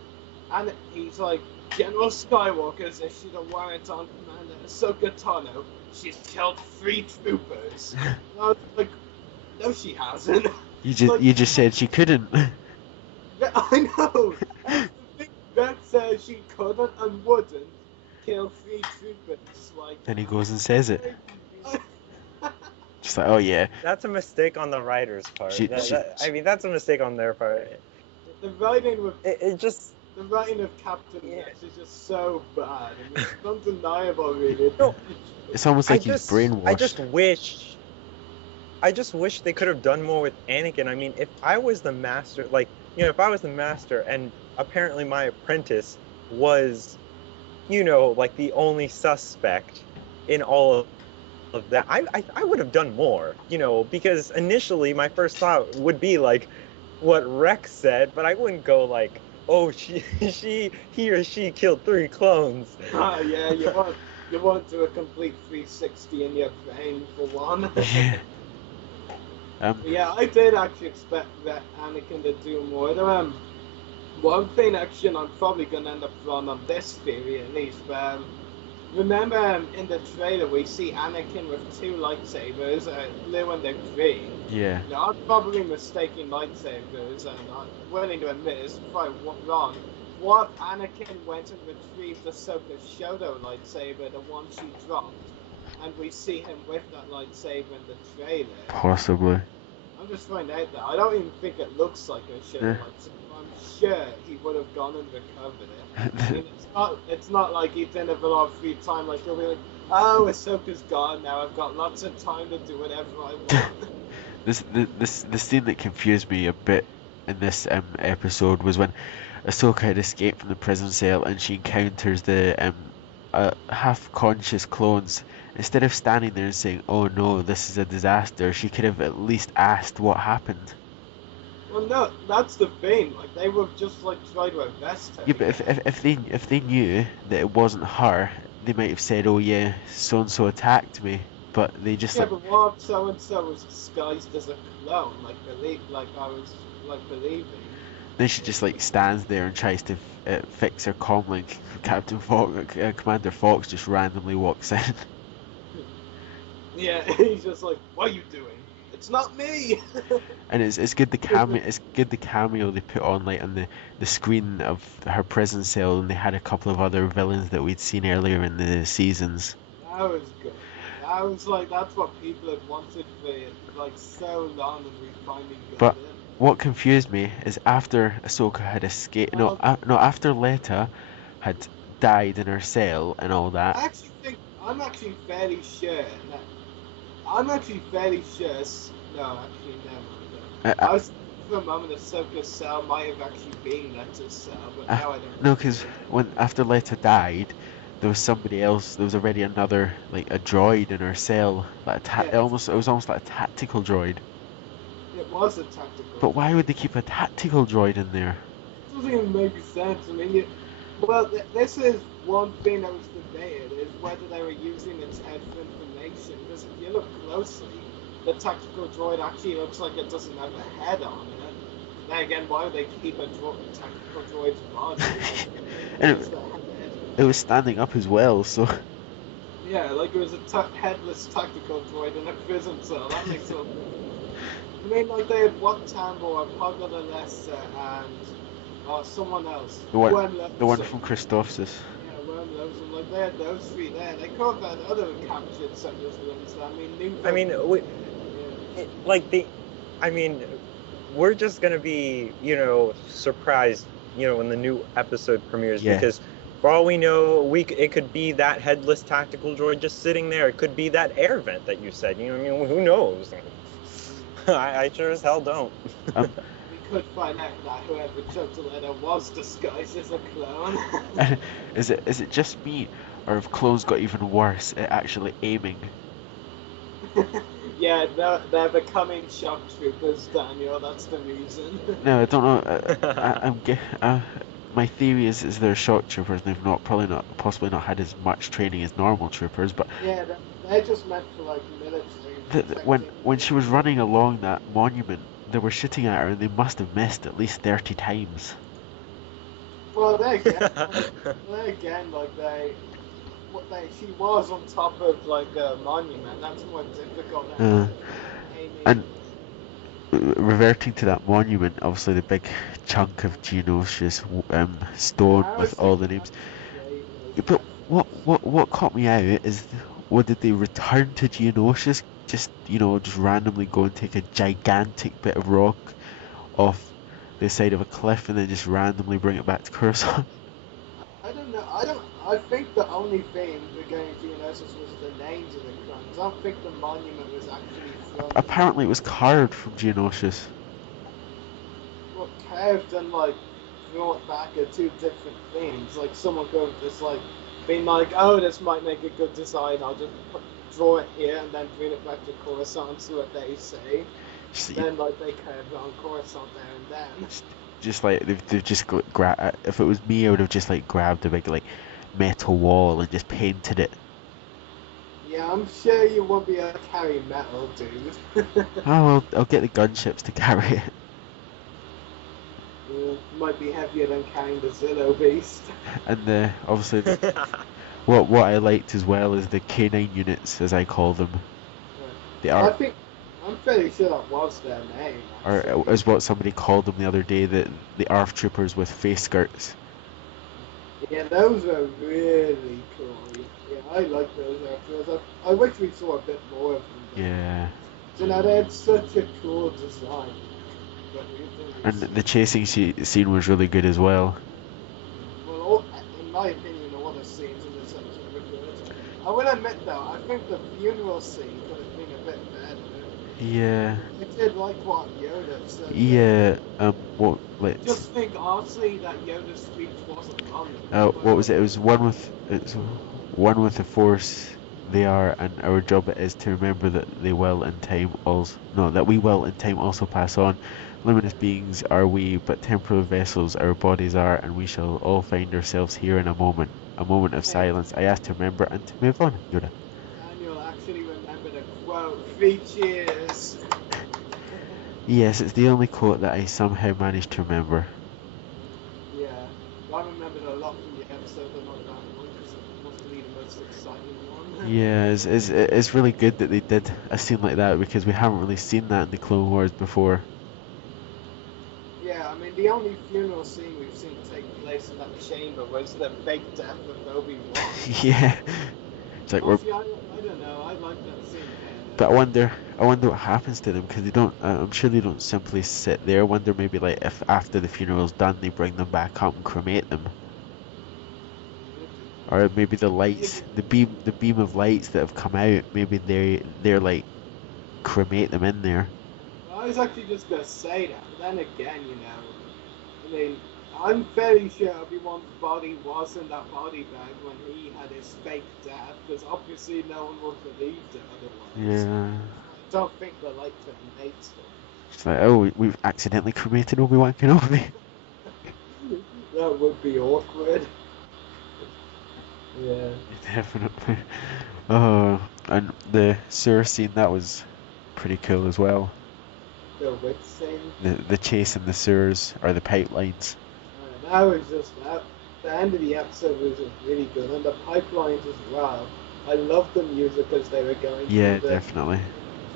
and he's like, General Skywalker's issued a warrant on Commander Ahsoka Tano. She's killed 3 troopers. And I was like, no, she hasn't. You just said she couldn't. I know. I think Rex says she couldn't and wouldn't kill 3 troopers. Like. Then he goes and says it. Just like, oh yeah. That's a mistake on the writer's part. I mean, that's a mistake on their part. The writing with the writing of Captain Rex is just so bad. I mean, it's undeniable, really. No, it's almost like he's brainwashed. I just wish they could have done more with Anakin. I mean, if I was the master, like, you know, if I was the master and apparently my apprentice was like the only suspect in all of that, I would have done more, because initially my first thought would be like what Rex said, but I wouldn't go like, oh, he or she killed 3 clones. Oh yeah, you won't do a complete 360 in your brain for one. Yeah. Yeah, I did actually expect that Anakin to do more. One thing actually I'm probably gonna end up wrong on this theory at least, but remember in the trailer we see Anakin with 2 lightsabers, blue and the green. Yeah. Now, I'm probably mistaking lightsabers, and I'm willing to admit it's quite wrong. What if Anakin went and retrieved Ahsoka's Shoto lightsaber, the one she dropped, and we see him with that lightsaber in the trailer? Possibly. I'm just throwing out there. I don't even think it looks like a Shoto Yeah. lightsaber. I'm sure he would have gone and recovered it. I mean, it's not like he didn't have a lot of free time. Like he'll be like, oh, Ahsoka's gone now. I've got lots of time to do whatever I want. The scene that confused me a bit in this episode was when Ahsoka had escaped from the prison cell and she encounters the half-conscious clones. Instead of standing there and saying, "Oh no, this is a disaster," she could have at least asked what happened. Well, no, that's the thing. Like they were just like trying to arrest her. Yeah, but if they knew that it wasn't her, they might have said, "Oh yeah, so and so attacked me," but they just Yeah, like. but what if so and so was disguised as a clone? Believing. Then she just like stands there and tries to fix her comlink. Commander Fox just randomly walks in. Yeah, he's just like, "What are you doing? It's not me." And it's good the cameo. It's good the cameo they put on like on the screen of her prison cell, and they had a couple of other villains that we'd seen earlier in the seasons. That was good. I was like, that's what people had wanted for like so long, and we finally got But it. what confused me is after Ahsoka had escaped. No, after Leta had died in her cell and all that. I'm actually fairly sure. I'm actually fairly sure. No, actually, never. I was for a moment Ahsoka's cell might have actually been Leta's cell, but now I don't. No, because after Leta died, there was somebody else. There was already another like a droid in her cell. Like it was almost like a tactical droid. It was a tactical. But why would they keep a tactical droid in there? It doesn't even make sense. I mean, this is one thing that was debated, is whether they were using its head for information. Because if you look closely, the tactical droid actually looks like it doesn't have a head on it. Then again, why would they keep a tactical droid's body? And it was standing up as well, so. Yeah, like it was a headless tactical droid in a prison cell. That makes sense. I mean, like they had Wat Tambor, Poggle the Lesser, and someone else. The one from Christophsis. Yeah, Worm loves them. Like they had those 3 there. They could have had other captured settlers ones. We're just gonna be, surprised, when the new episode premieres, because for all we know, it could be that headless tactical droid just sitting there. It could be that air vent that you said. Who knows? I sure as hell don't. We could find out that whoever chose the letter was disguised as a clone. Is it just me, or have clones got even worse at actually aiming? Yeah, they're becoming shock troopers, Daniel. That's the reason. No, I don't know. My theory is they're shock troopers. And they've possibly not had as much training as normal troopers, but yeah, they're just meant for like military. When she was running along that monument, they were shooting at her, and they must have missed at least 30 times. Well, like she was on top of like a monument. That's more difficult. And reverting to that monument, obviously the big chunk of Geonosius stone with all the names. But what caught me out is, did they return to Geonosius? Just randomly go and take a gigantic bit of rock off the side of a cliff and then just randomly bring it back to Coruscant? I don't know. I think the only thing for going to Geonosis was the names of the crimes. I don't think the monument was actually from. Apparently, it was carved from Geonosius. Well, carved and like brought back are 2 different things. Like someone could have just like being like, oh, this might make a good design, I'll just draw it here and then bring it back to Coruscant, see what they say. Then, like, they curved on Coruscant there and then. Just like they've just got if it was me, I would have just like grabbed a big like metal wall and just painted it. Yeah, I'm sure you won't be able to carry metal, dude. Oh, I'll get the gunships to carry it. Might be heavier than carrying the Zillow beast. And obviously, what I liked as well is the K9 units, as I call them. I'm fairly sure that was their name. Or as what somebody called them the other day, the ARF troopers with face skirts. Yeah, those are really cool. Yeah, I like those outfits. I wish we saw a bit more of them. Yeah. You know, they had such a cool design. And the chasing scene was really good as well. Well, in my opinion, all the scenes in this episode were good. I will admit, though, I think the funeral scene could have been a bit better. Yeah. I did like what Yoda said. Yeah. Just think, honestly, that Yoda's speech wasn't long. What was it? It was one with the Force. They are, and our job it is to remember that they will in time also. No, that we will in time also pass on. Luminous beings are we, but temporal vessels our bodies are, and we shall all find ourselves here in a moment of silence. I ask to remember and to move on, Yoda. And you'll actually remember the quote, 3 cheers. Yes, it's the only quote that I somehow managed to remember. Yeah, I remembered a lot from the episode, but not that one, because it must be the most exciting one. Yeah, it's really good that they did a scene like that, because we haven't really seen that in the Clone Wars before. Yeah, I mean, the only funeral scene we've seen take place in that chamber was the fake death of Obi-Wan. Yeah. It's like Honestly, I don't know, I like that scene. But I wonder what happens to them, because they don't. I'm sure they don't simply sit there. I wonder maybe like if after the funeral's done, they bring them back up and cremate them, or maybe the lights, the beam of lights that have come out, maybe they're like cremate them in there. I was actually just gonna say that, but then again, you know, I mean, I'm fairly sure Obi-Wan's body was in that body bag when he had his fake death, because obviously no one would have believed it otherwise. Yeah. I don't think the light cremates them. It's like, oh, we've accidentally cremated Obi-Wan Kenobi. That would be awkward. Yeah. Definitely. Oh, and the sewer scene, that was pretty cool as well. The which scene? The chase in the sewers, or the pipelines. That was just that. The end of the episode was really good, and the pipelines as well. I loved the music as they were going. Yeah, definitely.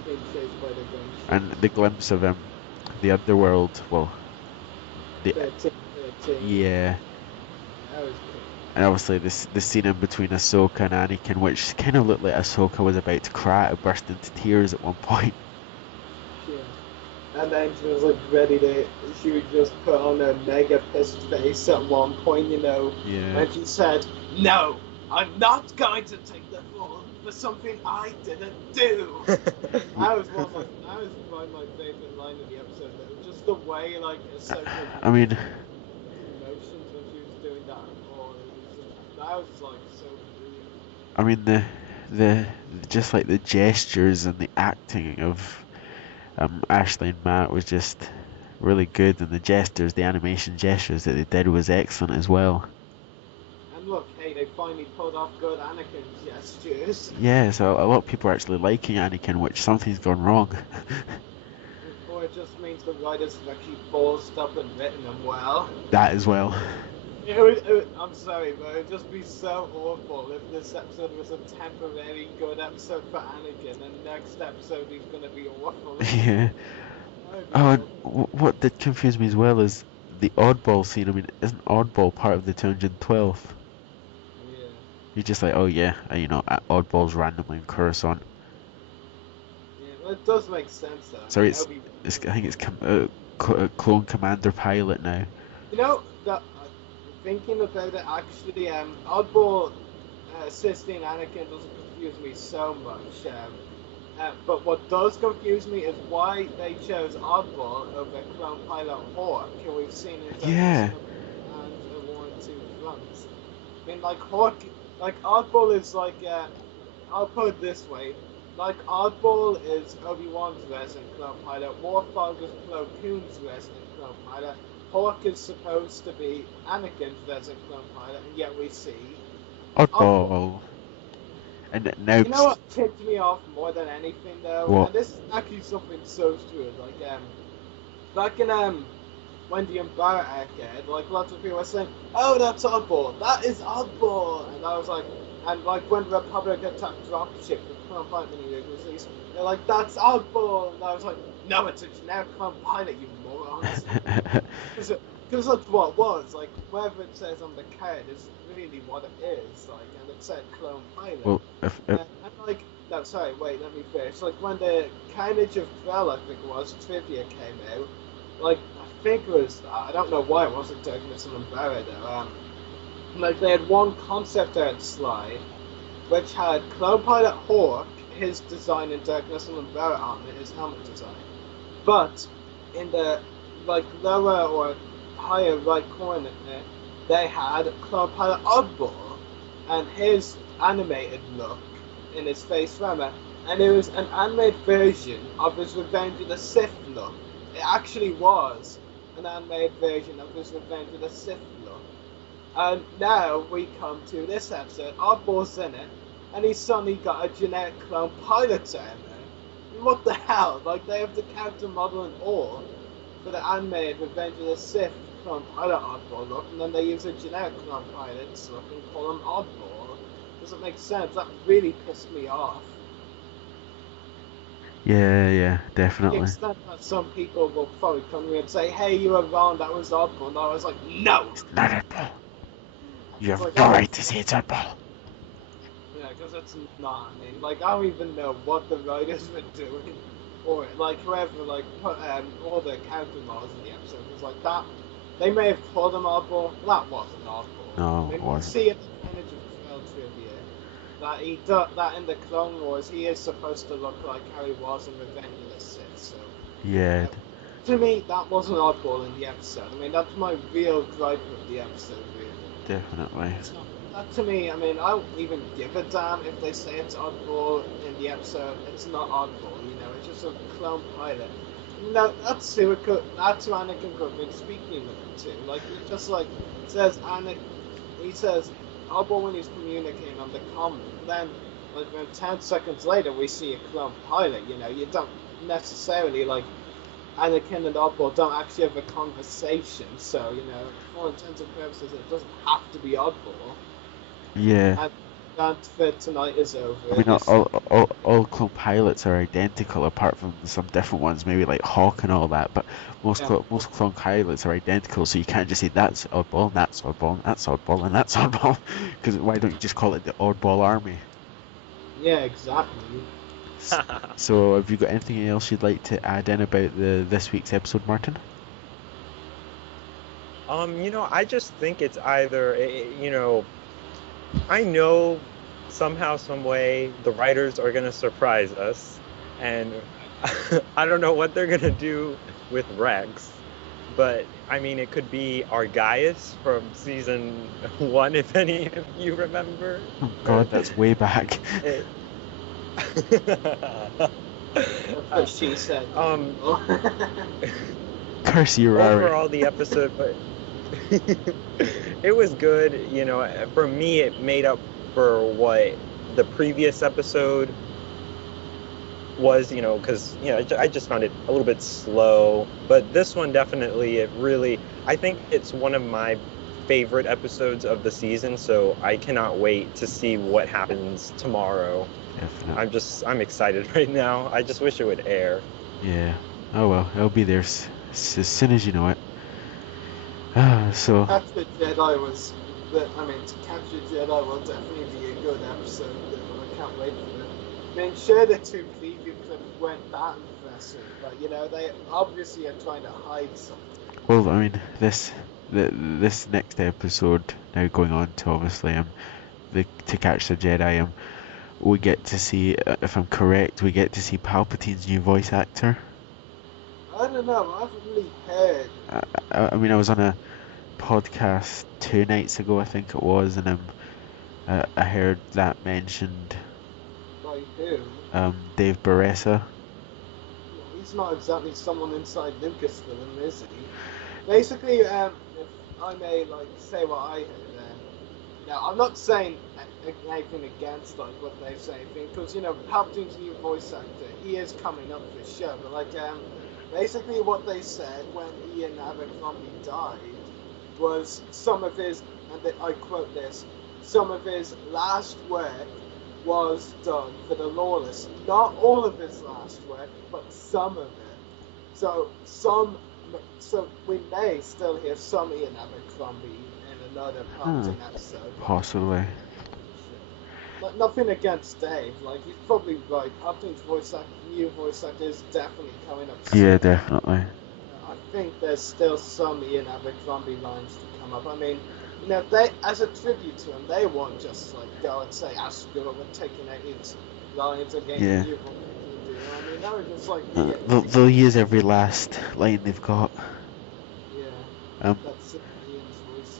Being chased by the gunship. And the glimpse of the underworld. Well, yeah. That was cool. And obviously the scene in between Ahsoka and Anakin, which kind of looked like Ahsoka was about to cry, burst into tears at one point. Yeah. And then she was like ready to, she would just put on a mega pissed face at one point, you know. Yeah. And she said, "No, I'm not going to take the fall for something I didn't do." That was one of my favorite line of the episode. Though. Just the way, like, Ahsoka. I mean. Emotions when she was doing that. That was like so brilliant. I mean the just like the gestures and the acting of Ashley and Matt was just really good, and the animation gestures that they did was excellent as well. And look, hey, they finally pulled off good Anakin gestures. Yeah, so a lot of people are actually liking Anakin, which something's gone wrong. Or it just means the writers have actually ballsed up and written them well. That as well. I'm sorry, but it would just be so awful if this episode was a temporary good episode for Anakin, and next episode he's gonna be awful. Yeah. Oh, and what did confuse me as well is the Oddball scene. I mean, isn't Oddball part of the 212th? Yeah. You're just like, oh yeah, you know, Oddball's randomly in Coruscant. Yeah, well, it does make sense though. So I think it's Clone Commander Pilot now. You know, thinking about it, actually, Oddball assisting Anakin doesn't confuse me so much. But what does confuse me is why they chose Oddball over Clone Pilot Hawk, who we've seen in Yeah. and the War and Two fronts. I mean, like like Oddball is like I'll put it this way. Like, Oddball is Obi-Wan's resident clone pilot, Warthog is Plo Koon's resident clone pilot, Hawk is supposed to be Anakin's resident clone pilot, and yet we see Oddball. And now... You know what tipped me off more than anything, though? What? And this is actually something so stupid. Like, back in, when the Umbara arcade, like, lots of people were saying, oh, that's Oddball, that is Oddball! And I was like, and like, when the Republic attacked Dropship, the Clone Pilot mini was released, they're like, that's Oddball! And I was like, no, it's a generic Clone Pilot, you morons! Because that's what it was, like, whatever it says on the card is really what it is, like, and it said Clone Pilot. Well, if... And like, no, sorry, wait, let me finish. Like, when the Carnage of Krell, I think it was, trivia came out, like, I think it was, I don't know why it wasn't Douglas and Umbara, though, like, they had one concept art slide, which had Clone Pilot Hawk, his design in Douglas and Umbara on it, his helmet design. But, in the, like, lower or higher right corner there, they had Clone Pilot Oddball, and his animated look in his face armor, and it was an animated version of his Revenge of the Sith look. It actually was an animated version of his Revenge of the Sith look. And now we come to this episode, Oddball's in it, and he's suddenly got a generic Clone Pilot armor. What the hell? Like, they have the character model and all for the animated Revenge of the Sith Clone Pilot Oddball look, and then they use a generic Clone Pilot look and call him Oddball. Doesn't make sense. That really pissed me off. Yeah, To definitely. the extent that some people will probably come here and say, hey, you were wrong, that was Oddball. And I was like, no! Not Oddball. You have Like, no I- right to say it's Oddball. Yeah, because it's not. I mean, like, I don't even know what the writers were doing. Or, like, whoever, like, put all the character models in the episode was like, that. They may have called him Oddball. That wasn't Oddball. No, I it mean, wasn't. see in the Carnage of Krell trivia that in the Clone Wars he is supposed to look like how he was in Revenge of the Sith. So Yeah, to me, that wasn't Oddball in the episode. I mean, that's my real gripe with the episode, really. definitely. That to me, I mean, I don't even give a damn if they say it's Oddball in the episode. It's not Oddball, you know. It's just a Clone Pilot. No, that's who it could. That's who Anakin could have been speaking with it to. Like, he just like says Anakin. He says Oddball when he's communicating on the comm. Then, like, when 10 seconds later, we see a Clone Pilot. You know, you don't necessarily like. Anakin and Oddball don't actually have a conversation, so, you know, for all intents and purposes, it doesn't have to be Oddball. Yeah. And that for tonight is over. I mean, all clone pilots are identical, apart from some different ones, maybe like Hawk and all that. But most most clone pilots are identical, so you can't just say that's Oddball, that's Oddball, that's Oddball, and that's Oddball. Because why don't you just call it the Oddball Army? Yeah, exactly. So, have you got anything else you'd like to add in about this week's episode, Martin? You know, I just think it's either, you know, I know somehow, some way, the writers are gonna surprise us, and I don't know what they're gonna do with Rex, but I mean, it could be Argaius from season 1, if any of you remember. Oh God, that's way back. What she said. Curse you, Rory. Overall, the episode, but it was good. You know, for me, it made up for what the previous episode was. You know, because I just found it a little bit slow. But this one definitely, it really, I think it's one of my favorite episodes of the season. So I cannot wait to see what happens tomorrow. Definitely. I'm excited right now. I just wish it would air. Yeah. Oh well, it'll be there as soon as you know it. So. Capture Jedi was, I mean, to Capture Jedi will definitely be a good episode. I can't wait for it. I mean, sure, the 2 preview clips weren't that impressive, but you know, they obviously are trying to hide something. Well, I mean, this next episode now going on to obviously To Catch the Jedi, we get to see, if I'm correct, we get to see Palpatine's new voice actor. I don't know, I haven't really heard. I mean, I was on a podcast 2 nights ago, I think it was, and I heard that mentioned. By who? Dave Baressa. Well, he's not exactly someone inside Lucasfilm, is he? Basically, if I may like say what I heard there. Now, I'm not saying anything against like what they say, because Palpatine's new voice actor, he is coming up for the show. But like, basically, what they said when Ian Abercrombie died was some of his, and I quote this, some of his last work was done for the Lawless. Not all of his last work, but some of it. So we may still hear some Ian Abercrombie in another Palpatine episode. Possibly. Nothing against Dave. Like, he's probably right. Palpatine's new voice actor is definitely coming up soon. Yeah, definitely. I think there's still some Ian Abercrombie lines to come up. I mean, they, as a tribute to him, they won't just like go and say, "Asgore, we're taking out his lines again." Yeah. I mean, that was just like They'll use every last line they've got. yeah. That's Ian's voice,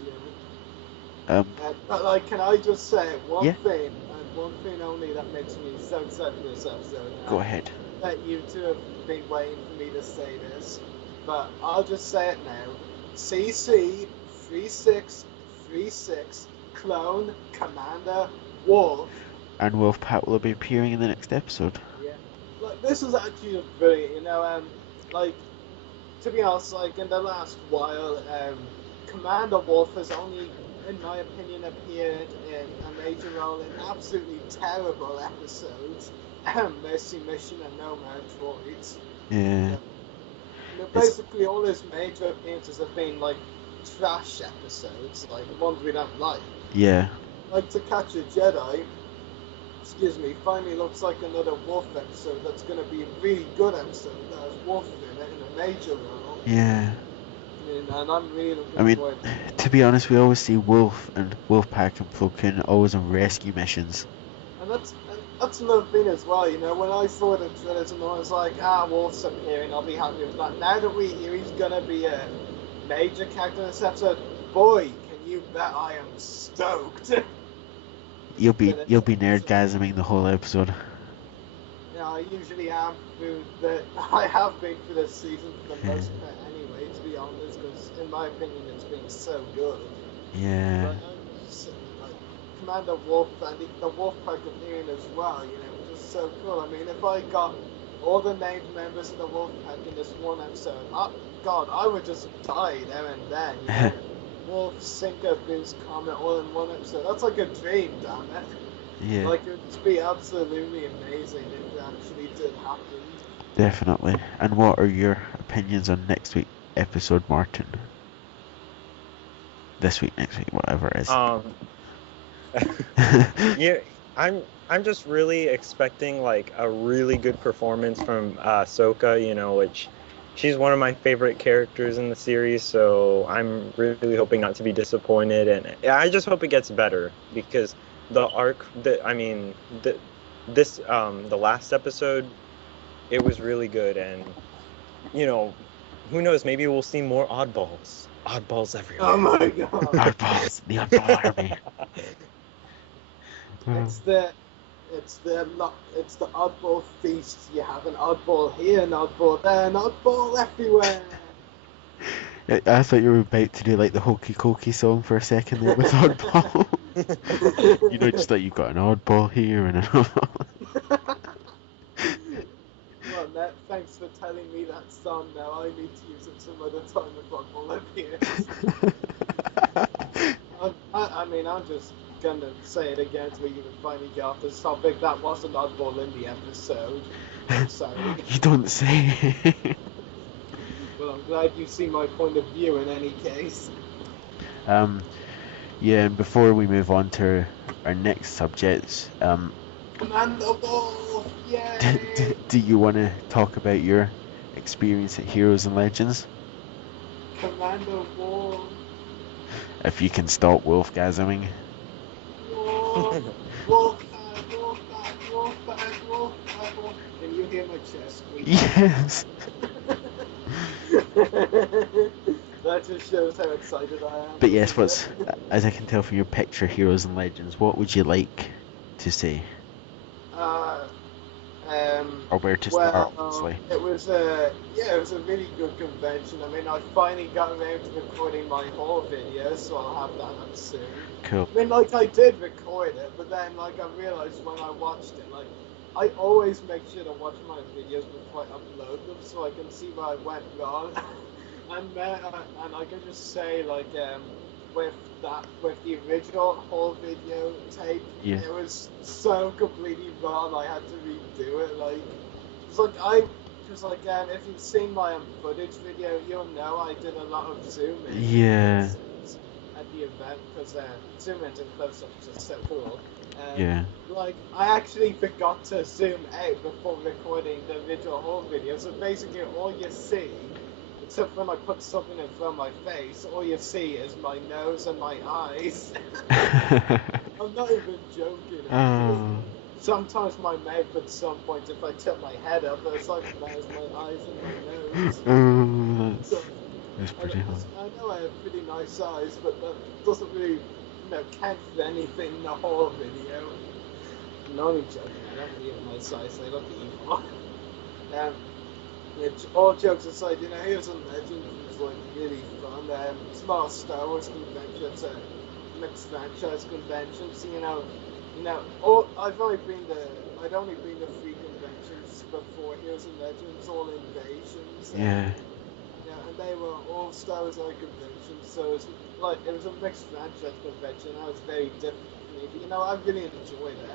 yeah. But like, can I just say one thing, and one thing only that makes me so excited for this episode? Go ahead. That you two have been waiting for me to say this, but I'll just say it now. CC 3636 Clone Commander Wolf. And Wolfpack will be appearing in the next episode. Yeah. Like, this is actually brilliant, like, to be honest, like, in the last while, Commander Wolf has only, in my opinion, appeared in a major role in absolutely terrible episodes. Mercy Mission and No More Droids. Yeah. Basically, all his major appearances have been, like, trash episodes, like, the ones we don't like. Yeah. Like, To Catch a Jedi, finally looks like another Wolf episode that's going to be a really good episode that has Wolf in it in a major role. Yeah. And I'm really looking forward to it. To be honest, we always see Wolf and Wolfpack and Plo Koon always on rescue missions. And that's another thing as well, when I saw the trailers and I was like, Wolf's appearing, I'll be happy with that. Now that we hear he's going to be a major character in this episode, boy, can you bet I am stoked. You'll be nerdgasming the whole episode. Yeah, I usually am I have been through this season for the most part anyway, to be honest, because in my opinion it's been so good. Yeah. But Commander Wolf and the Wolfpack appearing as well, which is so cool. I mean, if I got all the named members of the Wolfpack in this one episode, I would just die there and then, Wolf, Sinker, Boost, Comet, all in one episode. That's like a dream, damn it. Yeah. Like, it would just be absolutely amazing if it actually did happen. Definitely. And what are your opinions on next week's episode, Martin? This week, next week, whatever it is. Yeah, I'm just really expecting like a really good performance from Ahsoka, which she's one of my favorite characters in the series, so I'm really hoping not to be disappointed, and I just hope it gets better, because the arc the last episode, it was really good, and who knows, maybe we'll see more oddballs everywhere. Oh my god. Oddballs, the Oddball army. It's the oddball feast. You have an oddball here, an oddball there, an oddball everywhere. I thought you were about to do like the Hokey Cokey song for a second there with Oddball. Just like you've got an oddball here and an oddball. Well, Matt, thanks for telling me that song now. I need to use it some other time if Oddball appears. I'm just gonna say it again so we can finally get off this topic. That wasn't Oddball in the episode. I'm sorry. You don't say. Well, I'm glad you see my point of view in any case. Yeah, and before we move on to our next subjects, Commander Wolf! Yay! do you want to talk about your experience at Heroes and Legends? Commander Wolf! If you can stop wolfgasming. Wolf! Wolf! Can you hear my chest squeak? Yes! That just shows how excited I am. But yes, doesn't it? as I can tell from your picture, Heroes and Legends, what would you like to say? Uh, Or where to start, well, obviously. it was it was a really good convention. I mean, I finally got around to recording my whole video, so I'll have that up soon. Cool. I mean, like, I did record it, but then, like, I realized when I watched it, like, I always make sure to watch my videos before I upload them so I can see where I went wrong. And I can just say, like, with the original whole video tape, Yeah. it was so completely wrong, I had to redo it, like, if you've seen my footage video, you'll know I did a lot of zoom in. Yeah. At the event, because zoom in and close up is just so cool. Yeah. Like, I actually forgot to zoom out before recording the original whole video, so basically all you see, except when I put something in front of my face, all you see is my nose and my eyes. I'm not even joking. Oh. Sometimes my mouth at some point, if I tilt my head up, it's like there's my eyes and my nose. Oh, that's I pretty hard. know I have pretty nice eyes, but that doesn't really, count for anything in the whole video. I'm not even joking, I don't really have nice eyes, they look evil. All jokes aside, Heroes and Legends was like really fun. It's not a Star Wars convention, it's a mixed franchise convention. So I'd only been to 3 conventions before Heroes and Legends, all invasions. Yeah. Yeah, and they were all Star Wars conventions, so it was a mixed franchise convention. That was very different for me. But, I really enjoyed it.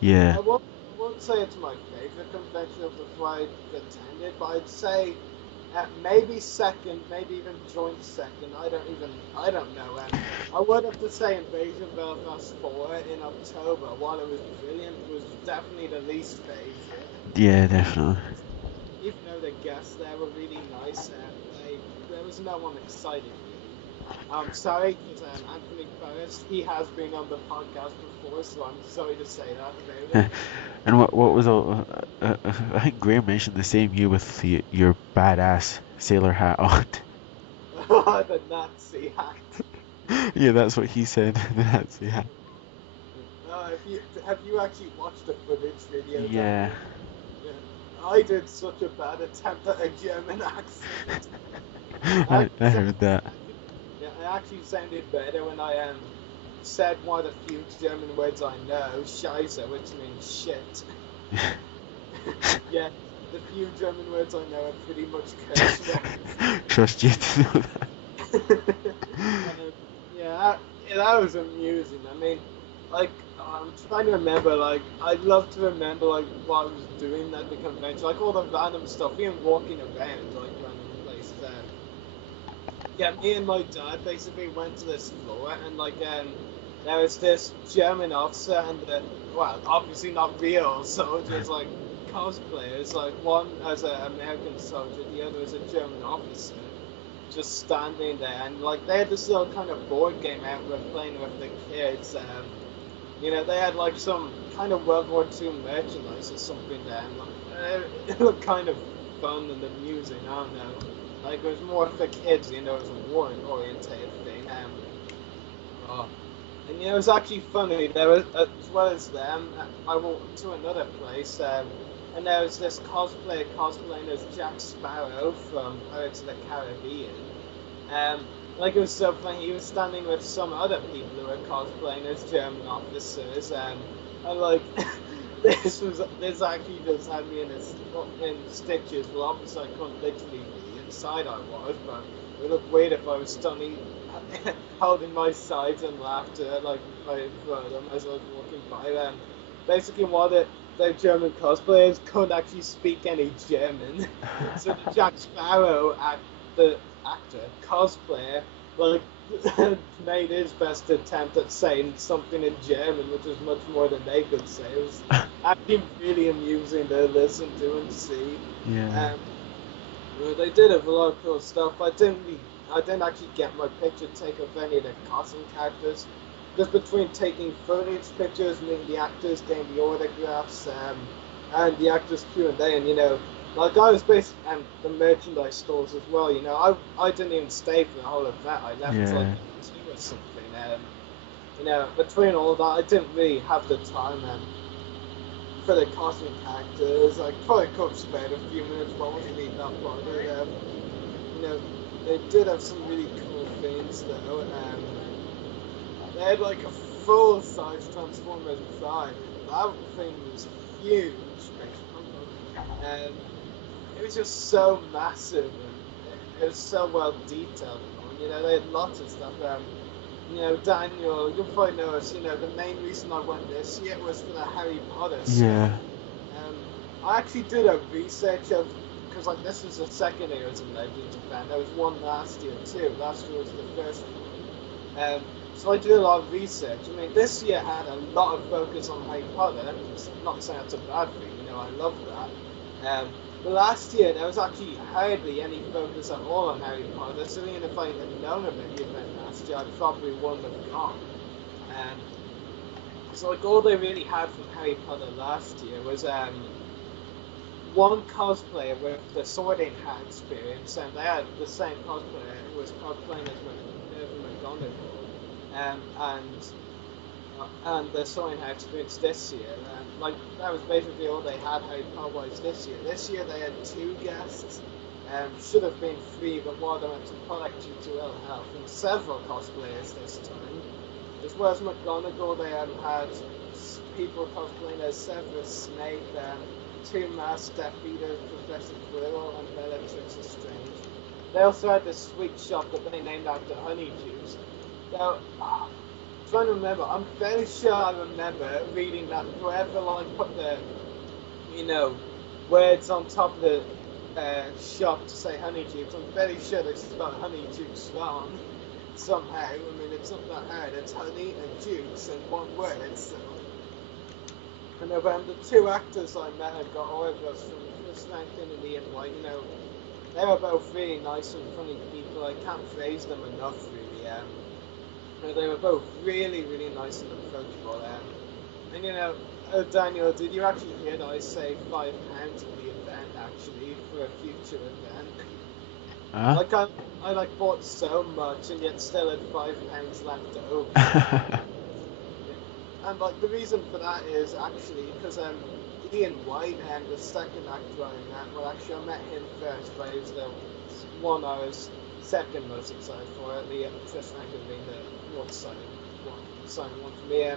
Yeah. I won't say it's my favorite convention of the 5 attended, but I'd say maybe second, maybe even joint second. I don't know. I would have to say Invasion Belfast 4 in October, while it was brilliant, was definitely the least favorite. Yeah, definitely. Even though the guests there were really nice, there was no one excited really. I'm sorry, because Anthony Burris, he has been on the podcast before, so I'm sorry to say that about him. And what was all? I think Graham mentioned the same you with your badass sailor hat on. The Nazi hat. Yeah, that's what he said. The Nazi hat. Have you actually watched the footage video? Yeah. I did such a bad attempt at a German accent. I heard that. Yeah, I actually sounded better when I said one of the few German words I know, Scheiße, which means shit. Yeah, the few German words I know are pretty much curse words. Trust you to know that. Yeah, that was amusing. I mean, I'm trying to remember, I'd love to remember, what I was doing at the convention, all the random stuff, even walking around, random places. Yeah, me and my dad basically went to this floor, and, there was this German officer and, obviously not real soldiers, cosplayers, one as an American soldier, the other as a German officer, just standing there, and, they had this little kind of board game out we were playing with the kids, they had, some kind of World War II merchandise or something there, and, it looked kind of fun and amusing, I don't know. It was more for kids, it was a war-orientated thing. And it was actually funny. There was, as well as them, I went to another place, and there was this cosplayer cosplaying as Jack Sparrow from Pirates of the Caribbean. It was so funny. He was standing with some other people who were cosplaying as German officers, and this actually just had me in stitches. Well, obviously I couldn't literally be inside. I was, but it would look weird if I was standing, holding my sides in laughter, right in front of them as I was walking by them. Basically, while the German cosplayers couldn't actually speak any German, so the Jack Sparrow the actor cosplayer made his best attempt at saying something in German, which was much more than they could say. It was actually really amusing to listen to and see. Yeah. They did have a lot of cool stuff. I didn't actually get my picture taken of any of the costume characters. Just between taking footage pictures, meeting the actors, getting the autographs, and the actors Q&A, and Like I was basically and the merchandise stores as well. You know, I didn't even stay for the whole event. I left Yeah. like 2 or something. You know, between all that, I didn't really have the time for the costume characters. I probably could have spared a few minutes, but I wasn't really that bothered. You know, they did have some really cool things though. They had like a full-size Transformers ride. That thing was huge. And it was just so massive and it was so well detailed. You know, they had lots of stuff. You know, Daniel, you'll probably notice, you know, the main reason I went this year was for the Harry Potter stuff. Yeah. I actually did a research of, because like this was the second Heroes of Legends event. There was one last year too. Last year was the first one. So I did a lot of research. I mean, this year had a lot of focus on Harry Potter. It's not saying it's a bad thing, you know, I love that. But last year there was actually hardly any focus at all on Harry Potter. So even if I had known about the event last year, I probably wouldn't have gone. So like all they really had from Harry Potter last year was one cosplayer with the Sorting Hat experience, and they had the same cosplayer who was cosplaying as McGonagall, and the Sorting Hat experience this year. Like that was basically all they had Harry Potter wise this year. This year they had 2 guests, should have been 3, but one of them had to collect due to ill health, and several cosplayers this time. As well as McGonagall, they had people cosplaying as Severus Snape, 2 masked Death Eaters, Professor Quirrell, and Bellatrix Lestrange. They also had the sweet shop that they named after Honeydews. Now, trying to remember, I'm fairly sure I remember reading that whoever like put the, you know, words on top of the shop to say Honeydews, I'm fairly sure they spelled Honeydews wrong somehow. I mean, it's not that hard. It's honey and juice in one word, so. And the 2 actors I met and got autographs from Chris Rankin and Ian White, you know, they were both really nice and funny people. I can't praise them enough, really. They were both really, really nice and approachable. And you know, Daniel, did you actually hear that I saved £5 at the event, actually, for a future event? Huh? Like, I like bought so much and yet still had £5 left over. And like the reason for that is actually because Ian White and the second actor I met, well actually I met him first, but he was the one I was second most excited for, the Chris Rankin being the more exciting one for me.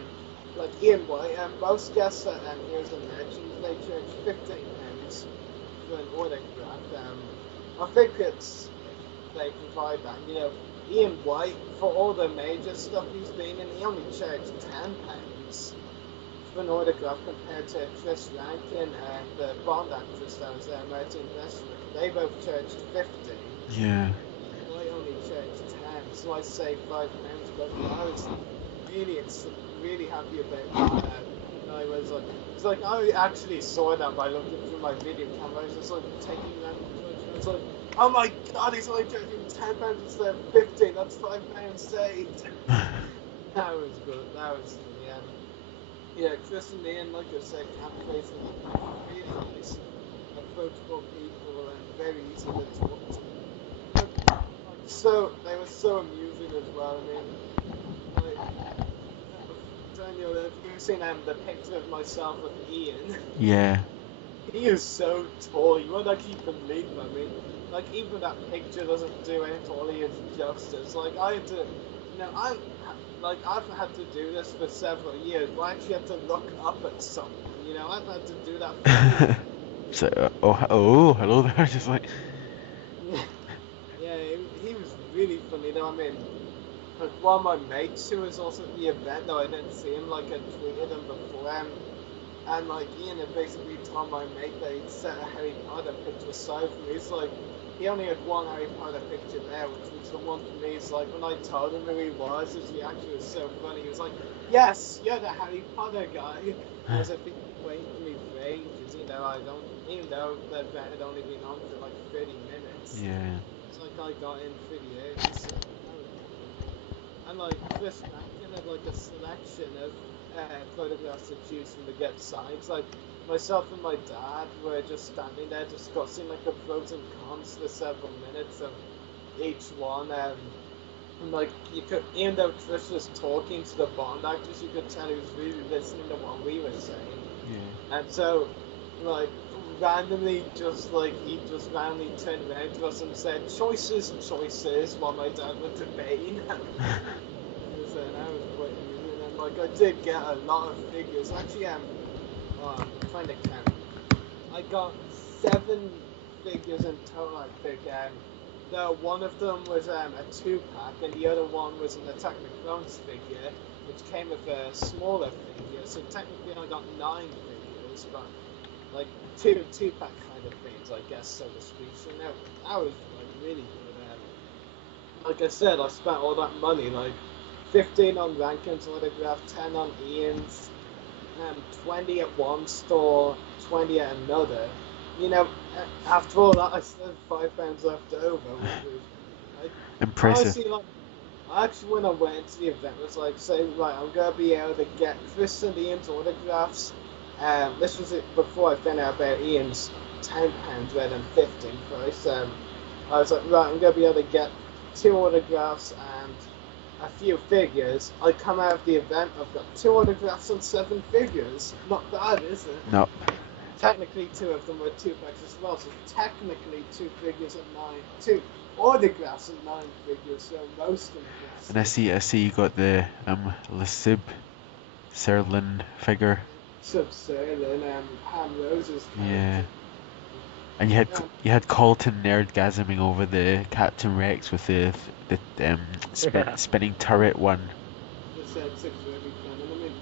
Like Ian White, most guests at Heroes of Legends, they charge £15 for an autograph. I think they provide that, you know. Ian White, for all the major stuff he's been in, he only charged £10 for an autograph compared to Chris Rankin and the Bond actress that was there, Martin Westbrook. They both charged 50. Yeah. I only charged 10, so I saved £5. But I was really happy about that. I was like, it's like I actually saw that by looking through my video camera. I was just like taking that. I was like, oh my god, he's only charging £10 instead of 15. That's £5 saved. That was good. That was yeah. Chris and Ian, like I said, can't praise them. Really nice, approachable people, and very easy to talk to. So they were so amusing as well. I mean, like Daniel, have you seen the picture of myself with Ian? Yeah. He is so tall, you won't actually believe him. I mean, like, even that picture doesn't do any tall he is justice. Like, I had to, you know, I've had to do this for several years, but I actually had to look up at someone, you know, I've had to do that for So, oh, hello there, just like... Yeah, he was really funny though. I mean, like one of my mates who was also at the event, though I didn't see him, like I tweeted him before, and like Ian had basically told my mate that he'd set a Harry Potter picture aside for me. It's like he only had one Harry Potter picture there, which was the one for me. It's like when I told him who he was, his reaction was so funny. He was like, "Yes, you're the Harry Potter guy." I was like, waiting for me for ages, you know. Even though the event had only been on for like 30 minutes. Yeah. It's like I got in pretty early, so that was cool. And like Chris Rankin had like a selection of photographs to choose from to get signed. Like myself and my dad were just standing there discussing like the pros and cons for several minutes of each one. And like you could, even though Chris was talking to the Bond actors, you could tell he was really listening to what we were saying. Yeah. And so, like, randomly, he just randomly turned around to us and said, choices, choices, while my dad was debating. And that was quite amusing. And, like, I did get a lot of figures. Actually, I'm trying to count. I got 7 figures in total, I think. One of them was a 2-pack, and the other one was an Attack of the Clones figure, which came with a smaller figure. So technically, I got 9 figures, but like two pack kind of things, I guess, so to speak. So now that was like really good. Like I said, I spent all that money, like 15 on Rankin's autograph, 10 on Ian's, 20 at one store, 20 at another. You know, after all that, I still had £5 left over, which was Impressive. honestly, like, actually, when I went to the event, it was like, say, right, I'm gonna be able to get Chris and Ian's autographs. This was it before I found out about Ian's £10 rather than 15 price. I was like, right, I'm gonna be able to get 2 autographs and a few figures. I come out of the event, I've got 2 autographs and 7 figures. Not bad, is it? No. Technically, 2 of them were 2-packs as well, so technically 2 figures and 2 autographs and 9 figures, so most impressive. And I see you got the Lesib Serlin figure. Serlin, Ham Rose's character. Yeah. And you had Colton nerdgasming over the Captain Rex with the spinning turret one. The said 6 every canon. I mean,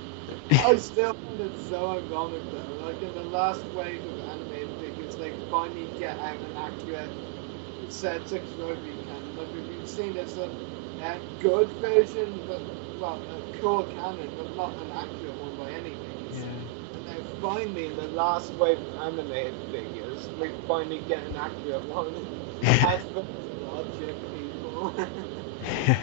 I still find it so ironic though. Like in the last wave of animated figures, they finally get out an accurate said 6 rotary cannon. Like we've seen this a good version, but well, a cool cannon, but not an accurate one by any means. Yeah. And now finally, in the last wave of animated figures, we finally get an accurate one. As per logic, people.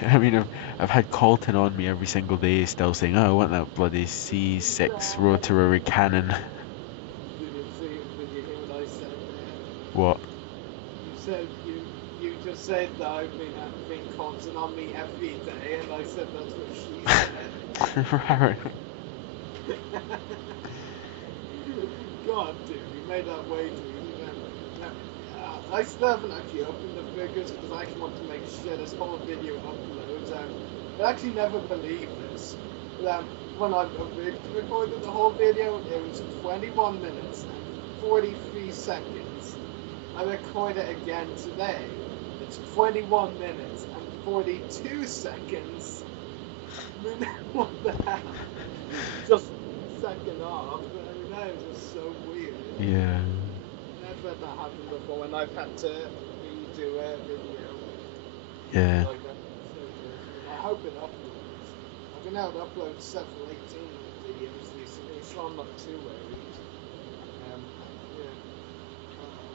I mean, I've had Colton on me every single day, still saying, "Oh, I want that bloody C6 rotary cannon." Did you hear what I said there? What? You said you just said that I've been Colton on me every day, and I said that's what she said. Right. God, dude, you made that way too easy. I still haven't actually opened the figures because I actually want to make sure this whole video uploads. I actually never believed this. When I originally recorded the whole video, it was 21 minutes and 43 seconds. I recorded it again today. It's 21 minutes and 42 seconds. I mean, what the hell? Just a second off. I mean, that is just so weird. Yeah. Never had that happen before, and I've had to redo a video. Yeah. Like that. So good. And I hope it uploads. I've been able to upload several 18-minute videos recently, so I'm not too worried. Yeah.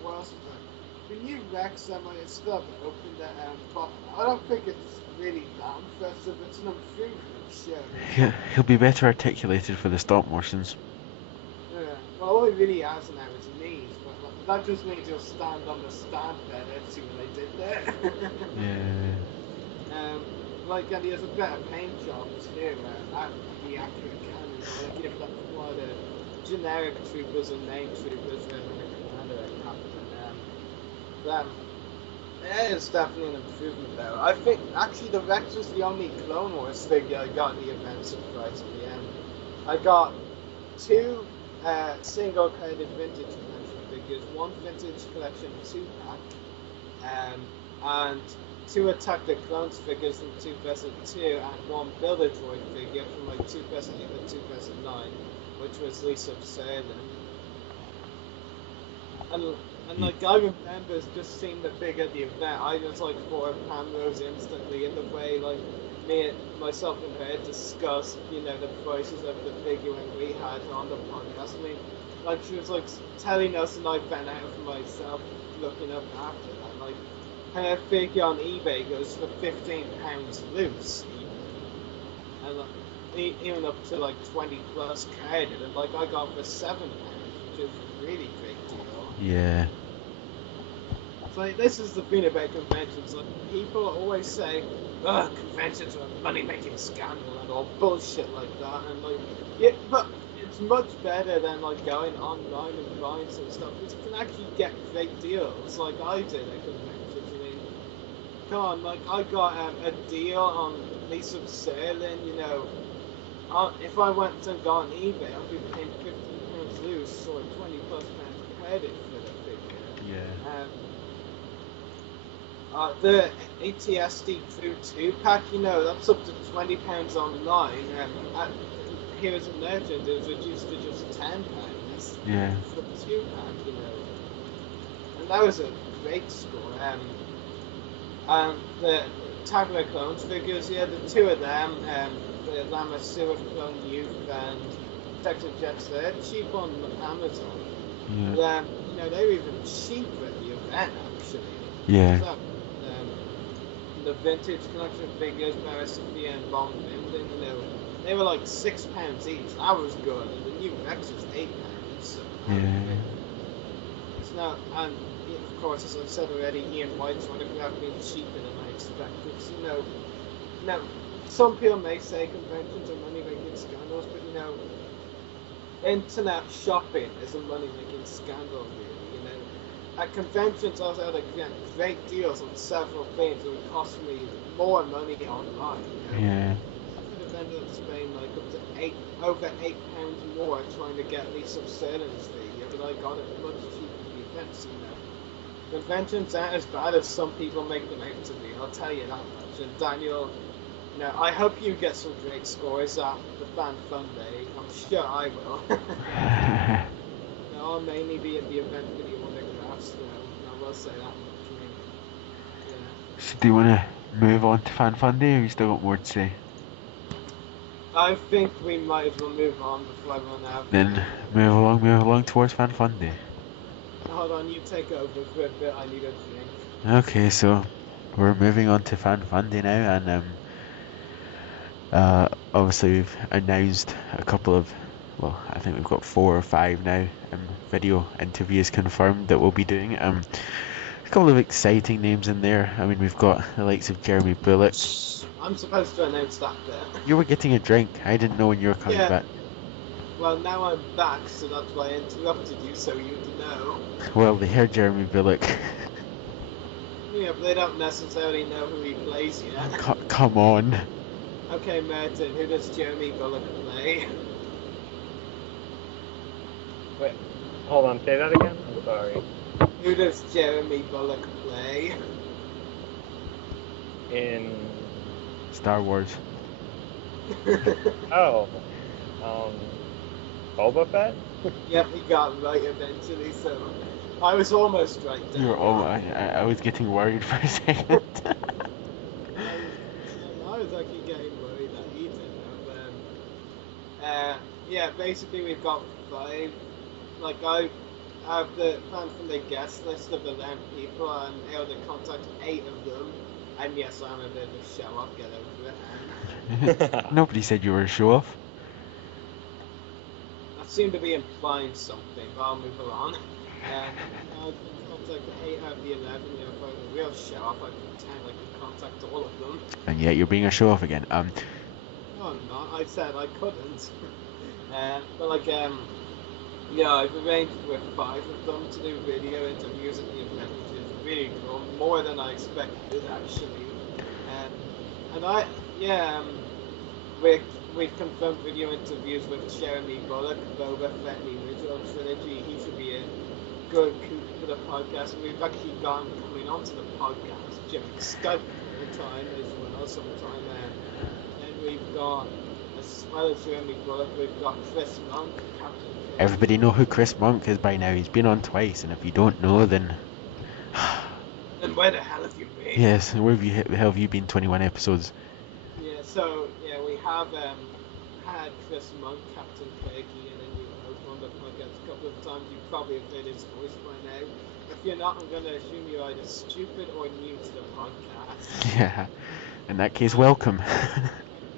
What else is there? The new Rex, I still haven't opened it, but I don't think it's really that impressive. It's an improvement, sure. He'll be better articulated for the stop motions. Yeah. Well, all he really has now is knees, but that just means he'll stand on the stand better. See what they did there. Yeah. And he has a better paint job too. At the accurate cannon, like if that's what generic troopers and name troopers and commander and captain. Yeah, it's definitely an improvement though. I think actually the Rex was the only Clone Wars figure I got in the event, surprisingly. I got 2 single-coded vintage collection figures, 1 vintage collection 2-pack, and 2 Attack the Clones figures from 2002, and 1 Builder Droid figure from like 2008 and 2009, which was Lisa Serlin. And like I remember just seeing the figure at the event, I just like thought of Pam Rose instantly in the way like myself and her discussed, the prices of the figure when we had on the podcast. I mean, like she was like telling us, and I found out for myself looking up after that. Like her figure on eBay goes for £15 loose, and like, even up to like 20 plus carded, and like I got for £7. which is a really great deal. Yeah. So this is the thing about conventions. Like people always say, "Ugh, conventions are a money-making scandal" and all bullshit like that. And like, yeah, but it's much better than like going online and buying some stuff. Because you can actually get great deals, like I did at conventions. I mean, come on, like I got a deal on Lisa Serlin. You know, if I went and got on eBay, I'd be paying £15 loose or £20+ credit for the figure. Yeah. The ATSD Crew 2 pack, you know, that's up to £20 online. Here as a legend, it was reduced to just £10 Yeah. for the 2 pack, you know. And that was a great score. The Tagler Clones figures, yeah, the 2 of them, the Lamasura Clone Youth and Detective Jets, they're cheap on Amazon. Yeah. And, you know, they were even cheaper at the event, actually. Yeah. So, the vintage collection figures, Sophia and Von Minden, you know, they were like £6 each. That was good, and the new Rex was £8. So, Yeah. so and of course, as I've said already, Ian White's autograph being cheaper than I expected. So, you know, now some people may say conventions are money-making scandals, but you know, internet shopping is a money-making scandal, really. You know, at conventions, I was able to get great deals on several things that would cost me more money online. You know? Yeah. I could have ended up spending like up to over £8 more trying to get Lisa Serlin's figure, but I got it much cheaper at the events. You know, conventions aren't as bad as some people make them out to be. I'll tell you that much. And Daniel, you know, I hope you get some great scores at the Fan Fun Day. I'm sure I will. I'll mainly be at the event for the autographs, so I will say that much. I mean, yeah. So do you want to move on to Fan Fun Day, or you still got more to say? I think we might as well move on before I run out. Then move along towards Fan Fun Day. Hold on, you take over for a bit. I need a drink. Okay, so we're moving on to Fan Fun Day now, and obviously we've announced a couple of, well, I think we've got 4 or 5 now, video interviews confirmed that we'll be doing. A couple of exciting names in there. I mean, we've got the likes of Jeremy Bullock. I'm supposed to announce that bit. You were getting a drink. I didn't know when you were coming back. Well, now I'm back, so that's why I interrupted you, so you'd know. Well, they heard Jeremy Bullock. Yeah, but they don't necessarily know who he plays yet. Come on. Okay, Martin, who does Jeremy Bullock play? Wait, hold on, say that again? I'm sorry. Who does Jeremy Bullock play? In... Star Wars. Oh. Boba Fett? Yep, he got right eventually, so I was almost right there. You were I was getting worried for a second. I was actually getting worried that he didn't know. Yeah, basically we've got 5. Like, I have the fan from the guest list of 11 people, and able to contact 8 of them. And yes, I'm a bit of a show-off, get over it. Nobody said you were a show-off. I seem to be implying something, but I'll move along. I can contact 8 out of the 11, you know, if I'm a real show-off, I pretend I can contact all of them. And yet you're being a show-off again. No, I'm not. I said I couldn't. But like, yeah, I've arranged with 5 of them to do video interviews at the event, which is really cool, more than I expected actually. We've confirmed video interviews with Jeremy Bullock, Boba Fett, and the original trilogy. He should be a good coup for the podcast, and we've actually got him coming onto the podcast during Skype at the time as well, sometime. And we've got, as well as Jeremy Bullock, we've got Chris Monk, Captain. Everybody know who Chris Monk is by now. He's been on twice, and if you don't know, then... Then where the hell have you been? Yes, where have you been 21 episodes? Yeah, so, yeah, we have had Chris Monk, Captain Cockey, and then you hope on the podcast a couple of times. You probably have heard his voice by now. If you're not, I'm going to assume you're either stupid or new to the podcast. Yeah, in that case, welcome.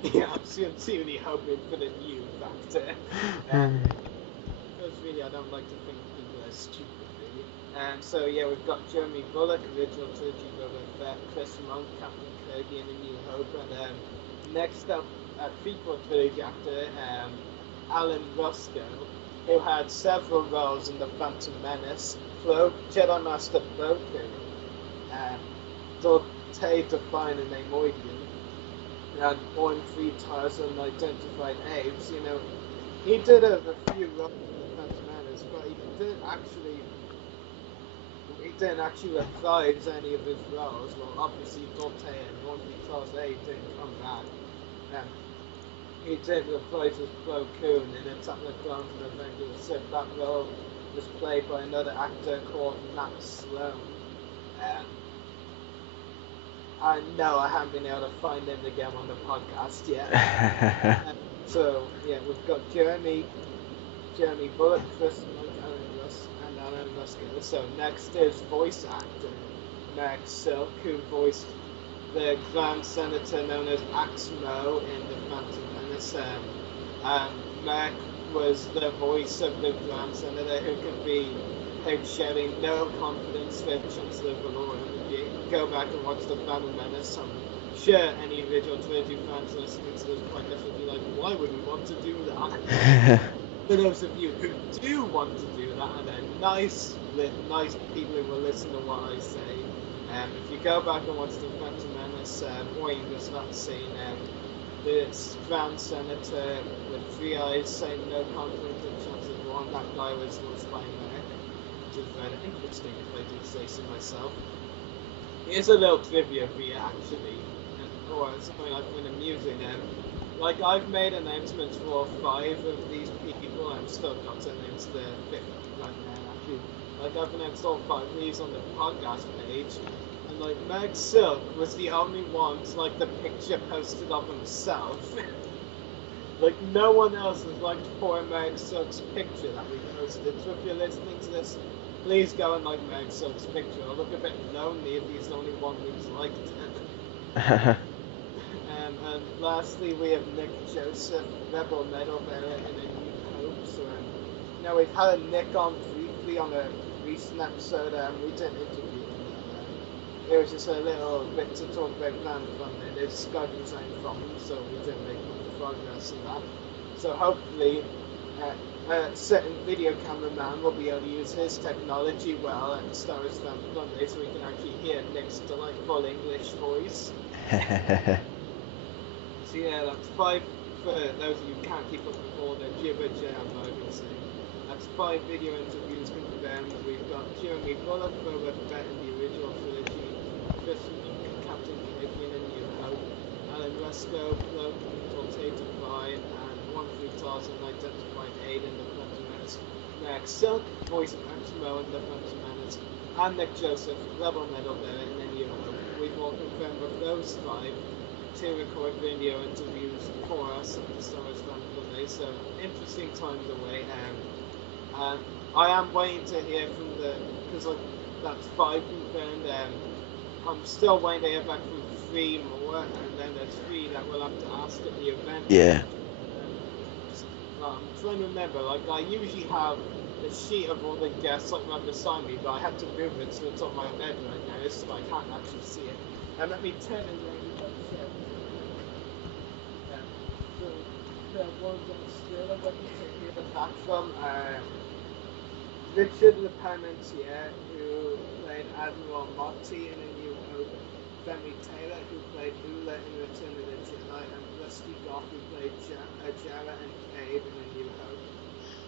Yeah, I'm sincerely hoping for the new factor. Because really I don't like to think people are stupid, really. So yeah, we've got Jeremy Bulloch, original trilogy Boba Fett, Chris Monk, Captain Kirby in A New Hope, and next up, a prequel trilogy actor, Alan Roscoe, who had several roles in The Phantom Menace, Jedi Master Plo Koon, Dorte Define and Neimoidian, and Born Free Tars Unidentified Apes. You know, he did a few roles in The Phantom Menace, but he didn't actually reprise any of his roles. Well, obviously Dorte and Born Free Tars Apes didn't come back. He did reprise as Plo Koon in Attack of the Clones and Avengers of the Sith. That role was played by another actor called Matt Sloan. And no, I haven't been able to find him again on the podcast yet. So yeah, we've got Jeremy Bulloch, Chris Monk, and Alan Roscoe. So next is voice actor Meg Silk, who voiced the Grand Senator known as Axmo in The Phantom Menace. Meg was the voice of the Grand Senator who could be heard shouting "No confidence" for Chancellor Valorum. If you go back and watch The Phantom Menace, I'm sure any original trilogy fans listening to this podcast would be like, why would we want to do that? For those of you who do want to do that, and are nice people who will listen to what I say, if you go back and watch The Phantom Menace, boy, you will start seeing this Grand Senator with 3 eyes saying "No confidence" in Chancellor Valorum. That guy was voiced by Merrick, which is very interesting if I do say so myself. Here's a little trivia for you, actually, or something I've been amusing. Like, I've made announcements for 5 of these people. I'm still got to announce the 5th right now, actually. Like, I've announced all 5 of these on the podcast page. And, like, Meg Silk was the only one to like the picture posted of himself. Like, no one else has liked poor Meg Silk's picture that we posted. So if you're listening to this, please go and like Meg Silk's picture. I'll look a bit lonely if he's the only one who's liked it. And lastly, we have Nick Joseph, Rebel Medal bearer in A New Hope. So, now we've had Nick on briefly on a recent episode. We didn't interview him. It was just a little bit to talk about crowdfunding. His Skype resigned from him, so we didn't make much progress in that. So hopefully, a certain video cameraman will be able to use his technology well and Star Wars Fan Monday, so we can actually hear Nick's delightful English voice. So yeah, that's 5 for those of you who can't keep up with all the gibberish I'm saying. That's 5 video interviews confirmed. We've got Jeremy Bulloch, Boba Fett in the original trilogy, Chris Monk, Captain Kirby in A New Hope, Alan Roscoe, Plo Koon, Dorte Define, and Born Free Tars Unidentified Aid in The Phantom Menace. Meg Silk, voice of Axmo in The Phantom Menace, and Nick Joseph, Rebel Medal bearer in A New Hope. We've all confirmed with those 5 to record video interviews for us at the Star Wars Fan Monday. So interesting times away. I am waiting to hear from because like that's 5 confirmed. I'm still waiting to hear back from 3 more, and then there's 3 that we'll have to ask at the event. Yeah. I'm trying to remember. Like, I usually have a sheet of all the guests like right beside me, but I have to move it to the top of my bed right now, so I can't actually see it. And let me turn it around. So the ones I'm still waiting to hear back from Richard Le Parmentier, who played Admiral Motti in A New Hope, Femi Taylor, who played Ula in Return of the Jedi, and Rusty Goff, who played Jara and Cabe in A New Hope.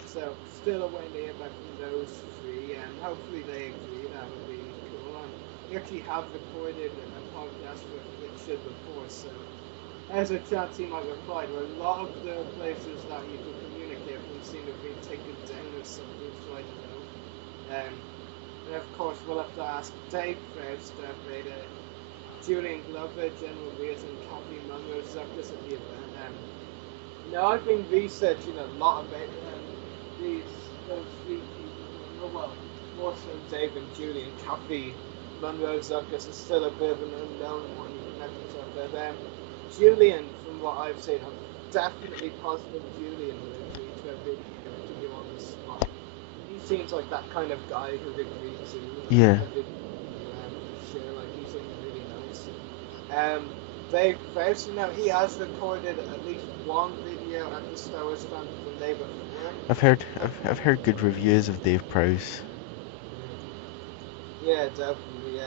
So, still waiting to hear back from those 3, and hopefully they agree. That would be cool. And we actually have recorded a podcast with Richard before, so there's a chance he might reply. But a lot of the places that you could communicate from seem to be taken down or something, so I don't know. And of course, we'll have to ask Dave first, Vader, Julian Glover, General Rears, and Kathy Munro Zuckus at the event. Now, I've been researching a lot about those 3 people. Well, more so Dave and Julian. Kathy Munro Zuckus is still a bit of an unknown one. You can never talk about them. Julian, from what I've seen, I'm definitely positive Julian will agree to a video interview on the spot. seems like that kind of guy who'd agree to. Yeah. Share, like he seems really nice. Dave Faust, he has recorded at least one video at the Star Wars stand the day before. I've heard good reviews of Dave Prowse. Yeah, definitely.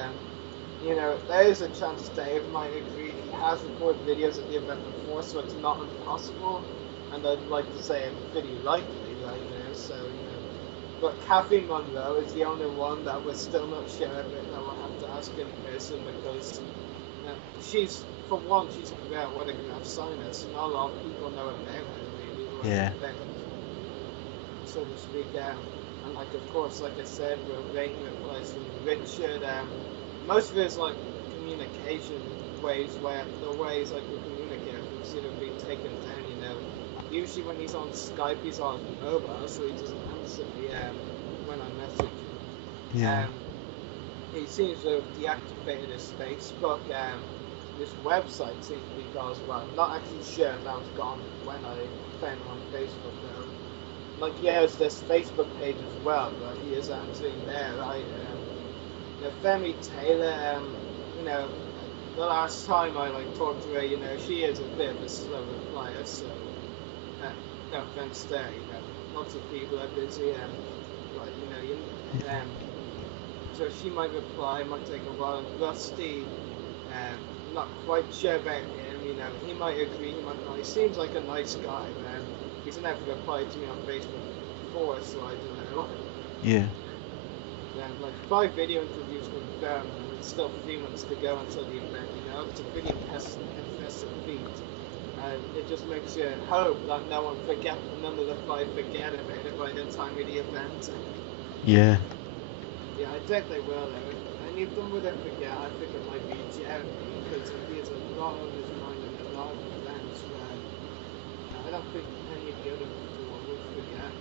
There is a chance Dave might agree. He has recorded videos at the event before, so it's not impossible. And I'd like to say it's pretty likely, But Kathy Monroe is the only one that we're still not sure of it, that we'll have to ask in person because she's a great autograph signer, so not a lot of people know about her really. Yeah. So to speak, and of course, like I said, we're waiting replacing Richard. Most of his communication ways, the ways we communicate, seem to be taken down. Usually when he's on Skype, he's on mobile, so he doesn't answer me when I message him. Yeah. He seems to have deactivated his Facebook. His website seems to be gone as well. I'm not actually sure if that was gone when I found him on Facebook though. He has this Facebook page as well, but he is answering there, right? Femi Taylor, the last time I talked to her, she is a bit of a slow replier, so no offense there, lots of people are busy, so she might reply, it might take a while. Rusty, not quite sure about him, he might agree, he might not. He seems like a nice guy, man. He's never replied to me on Facebook before, so I don't know. Yeah. 5 video interviews confirmed, and it's still 3 months to go until the event, It's a pretty impressive feat. It just makes you hope that none of the 5 forget about it by the time of the event. Yeah. Yeah, I doubt they will though. Any of them would forget. I think it might be Jeremy, because he has a lot on his mind and a lot of events where I don't think any of the other people would forget.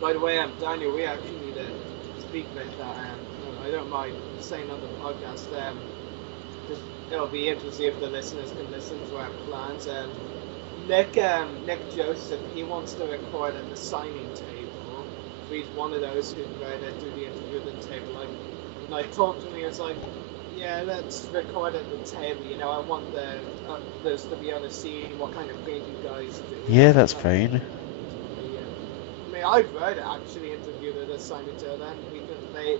By the way, Daniel, we actually need to speak about that. I don't mind saying on the podcast. It'll be interesting if the listeners can listen to our plans. Nick Joseph, he wants to record at the signing table. So he's one of those who'd rather do the interview at the table. When I talked to him, he was like, yeah, let's record at the table. I want the others to be able to see what kind of thing you guys do. Yeah, that's fine. I've heard it actually interviewed at a signing table then, because the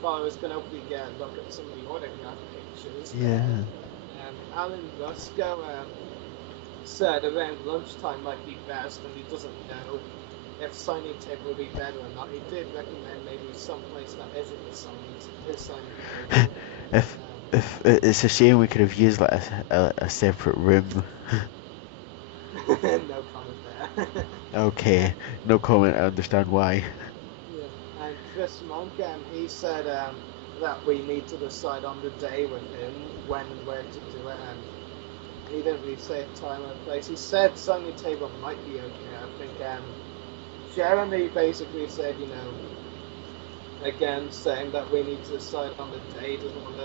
followers can hopefully get a look at some of the autograph pictures. Yeah. Alan Rusco said around lunchtime might be best, and he doesn't know if signing table would be better or not. He did recommend maybe some place that isn't his signing table. If it's a shame we could have used a separate room. No comment there. Okay, no comment. I understand why. Yeah. And Chris Monk, he said that we need to decide on the day with him when and where to do it. He didn't really say a time or place. He said signing table might be okay. I think Jeremy basically said, again saying that we need to decide on the day. He doesn't want to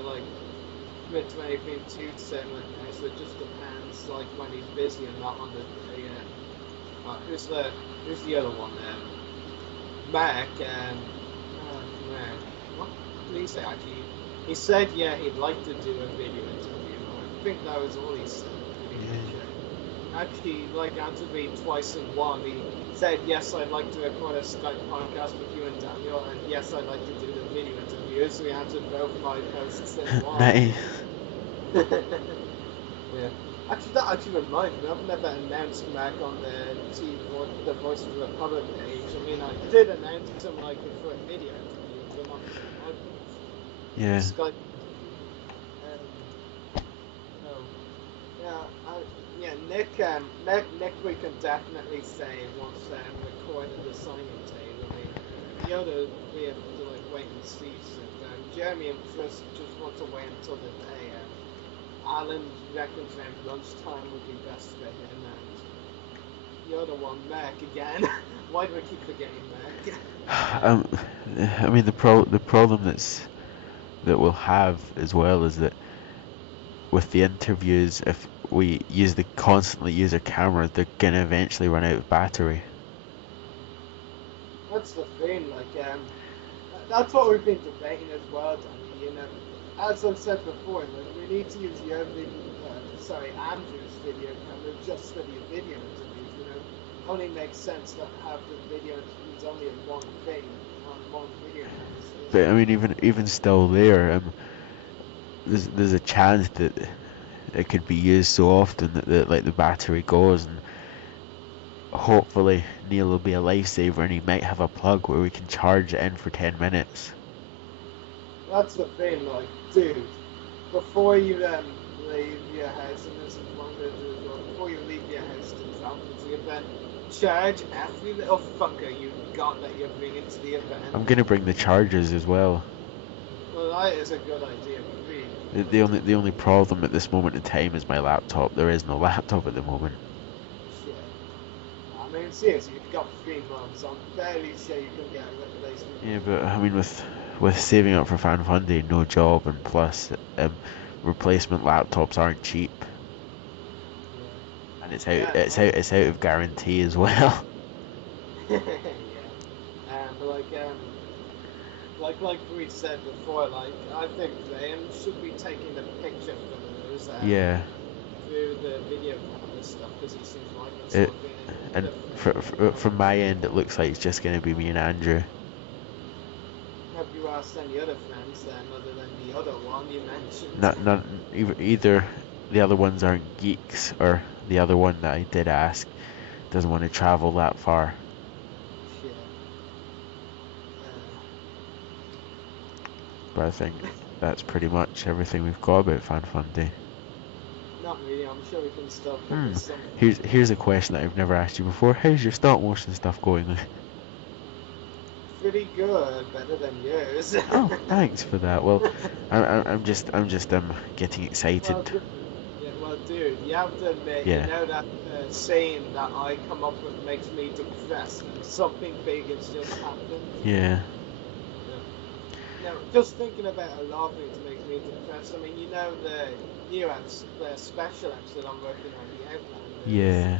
commit to anything too soon right now, so it just depends when he's busy and not on the day. Who's the other one? Mac. Mac. What did he say actually? He said he'd like to do a video interview. I think that was all he said. Actually, answered me twice in one. He said, yes, I'd like to record a Skype podcast with you and Daniel, and yes, I'd like to do the video interview. So he answered both my posts in one. Nice. Yeah. Actually, that reminds me, I've never announced Mac on the TV or the Voice of the Republic page. I did announce him for a video interview, but not for the podcast. Yeah. Skype. Nick, we can definitely say once recorded the signing table. The others we have to wait and see. So, Jeremy and Chris just want to wait until the day. Alan reckons around lunchtime would be best for him, and the other one, Mac again. Why do I keep forgetting Mac? The problem that we'll have as well is that with the interviews, if we constantly use a camera, they're gonna eventually run out of battery. That's the thing, like, that's what we've been debating as well, Danny. You know, as I've said before, like, we need to use your Andrew's video camera just for the video interviews. You know, only makes sense to have the video interviews only in one thing on one video camera. But I mean, even still there, there's a chance that it could be used so often that like the battery goes, and hopefully Neil will be a lifesaver and he might have a plug where we can charge it in for 10 minutes. That's the thing, like, dude, before you leave your house, and this is one of the well, before you leave your house to travel to the event, charge every little fucker you got that you're bringing to the event. I'm gonna bring the chargers as well. Well, that is a good idea, but The only problem at this moment in time is my laptop. There is no laptop at the moment. shit. I mean, seriously, you've got 3 months. I'm fairly sure you can get a replacement. Yeah, but I mean, with saving up for Fan Fun Day, no job, and plus replacement laptops aren't cheap, and it's out of guarantee as well. Yeah. But like we said before, like, I think Graham should be taking the picture for those. Yeah. Through the video camera stuff, because he seems like it's sort of being And from my end, it looks like it's just going to be me and Andrew. Have you asked any other friends then, other than the other one you mentioned? Not either the other ones aren't geeks, or the other one that I did ask doesn't want to travel that far. Shit. But I think that's pretty much everything we've got about Fan Fun Day. Not really. I'm sure we can still think of something. Here's a question that I've never asked you before. How's your stop motion stuff going? Pretty good, better than yours. Oh, thanks for that. Well, I'm just getting excited. Well, dude, you have to admit, Yeah. you know that saying that I come up with makes me depressed, and something big has just happened. Yeah. No, just thinking about a lot of things makes me depressed. I mean, you know the the special episode I'm working on, the Outlander. Yeah.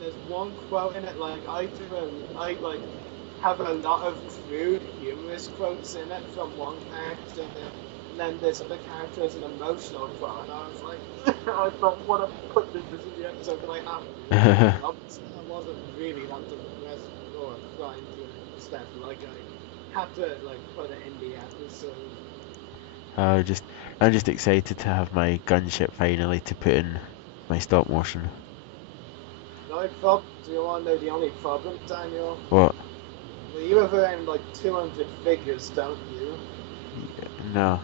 There's one quote in it, like I have a lot of crude, humorous quotes in it from one character, and then this other character is an emotional quote, and I was like, I don't want to put this in the episode, but I have. I wasn't really that depressed or crying to an extent, like I had to like put it in the episode. I'm just excited to have my gunship finally to put in my stop motion. Do you want to know the only problem, Daniel? What? Well, you have around like 200 figures, don't you? No.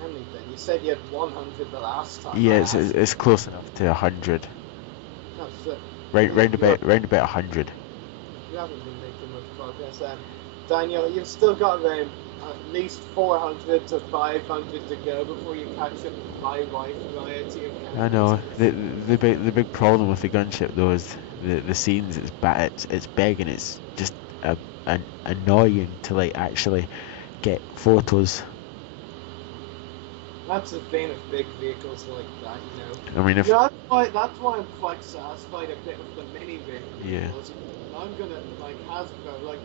How many then? You said you had 100 the last time. Yeah, it's close enough to 100. That's it. Round about 100. You haven't been making much progress. Daniel, you've still got around at least 400 to 500 to go before you catch up with my wide variety of characters. I know. The big problem with the gunship though is the scenes. It's big and it's just annoying to like actually get photos. That's the thing of big vehicles like that, you know. I mean, if that's why I'm quite satisfied a bit with the mini rig vehicles. Yeah. I'm gonna like Hasbro, like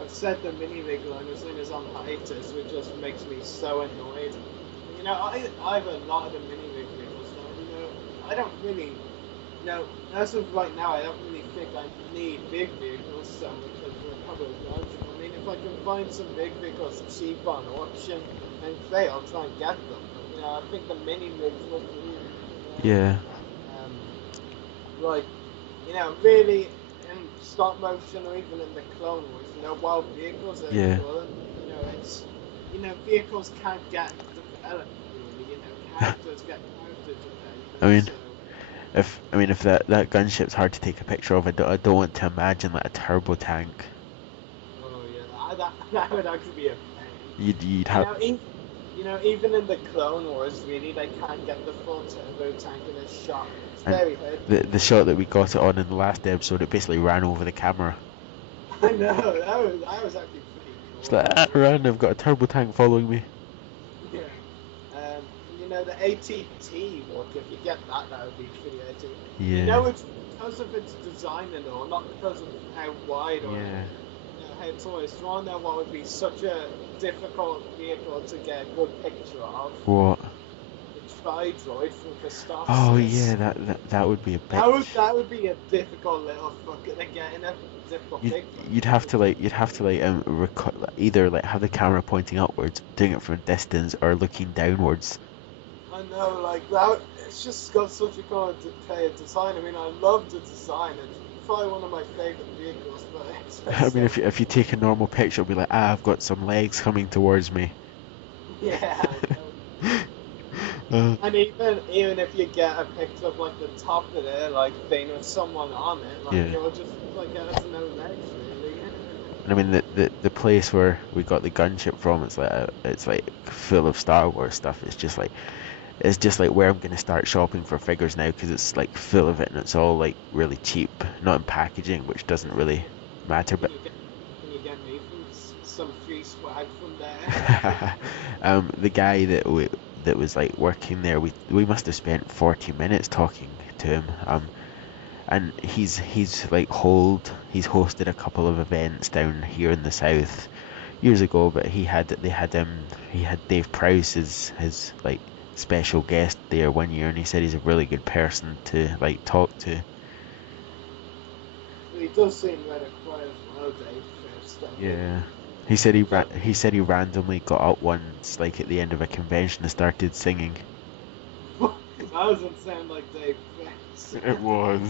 I've said the mini rig line as soon as on hiatus, which just makes me so annoyed. You know, I have a lot of the mini rig vehicles now. You know, I don't really. You know, as of right now, I don't really think I need big vehicles so much as a couple of large. I mean, if I can find some big vehicles cheap on auction, then say I'll try and get them. But, you know, I think the mini rigs look really. Yeah. Like, you know, really in stop motion or even in the Clone Wars, you know, while vehicles are Yeah. cool, you know, it's, you know, vehicles can't get developed really, you know, characters get character developed. I mean, if that gunship's hard to take a picture of, I don't want to imagine like a turbo tank. Oh yeah, that would actually be a pain. You'd have. You know, even in the Clone Wars, really, they can't get the full turbo tank in a shot. It's very hard. The shot that we got it on in the last episode, it basically ran over the camera. I know, that was actually pretty cool. It's like, run, I've got a turbo tank following me. Yeah. You know, the ATT look, if you get that, that would be creative. Yeah. You know, it's because of its design and all, not because of how wide or Yeah. how tall it's drawn. There, what would be such a difficult vehicle to get a good picture of? What? The Tri-Droid from Christophsis. Oh yeah, that would be a bit. That would be a difficult little fucker to get in a difficult picture. You'd have to like either like have the camera pointing upwards, doing it from a distance, or looking downwards. I know, like that. It's just got such a good design. I mean, I love the design. It's probably one of my favorite vehicles. But it's I mean, if you take a normal picture, it'll be like, I've got some legs coming towards me. yeah. I know. And even if you get a picture of like the top of it, like thing with someone on it, like Yeah. it'll just look like it has no legs really. And I mean, the place where we got the gunship from, it's like full of Star Wars stuff. It's just like where I'm gonna start shopping for figures now, because it's like full of it, and it's all like really cheap, not in packaging, which doesn't really matter. But Can you get me some free swag from there? the guy that was like working there, we must have spent 40 minutes talking to him. And he's hosted a couple of events down here in the south years ago, but he had Dave Prowse as his like special guest there one year, and he said he's a really good person to like talk to. He does seem rather quiet as well, Dave. Yeah. He said he randomly got up once, like at the end of a convention, and started singing. That doesn't sound like Dave Prowse. It was.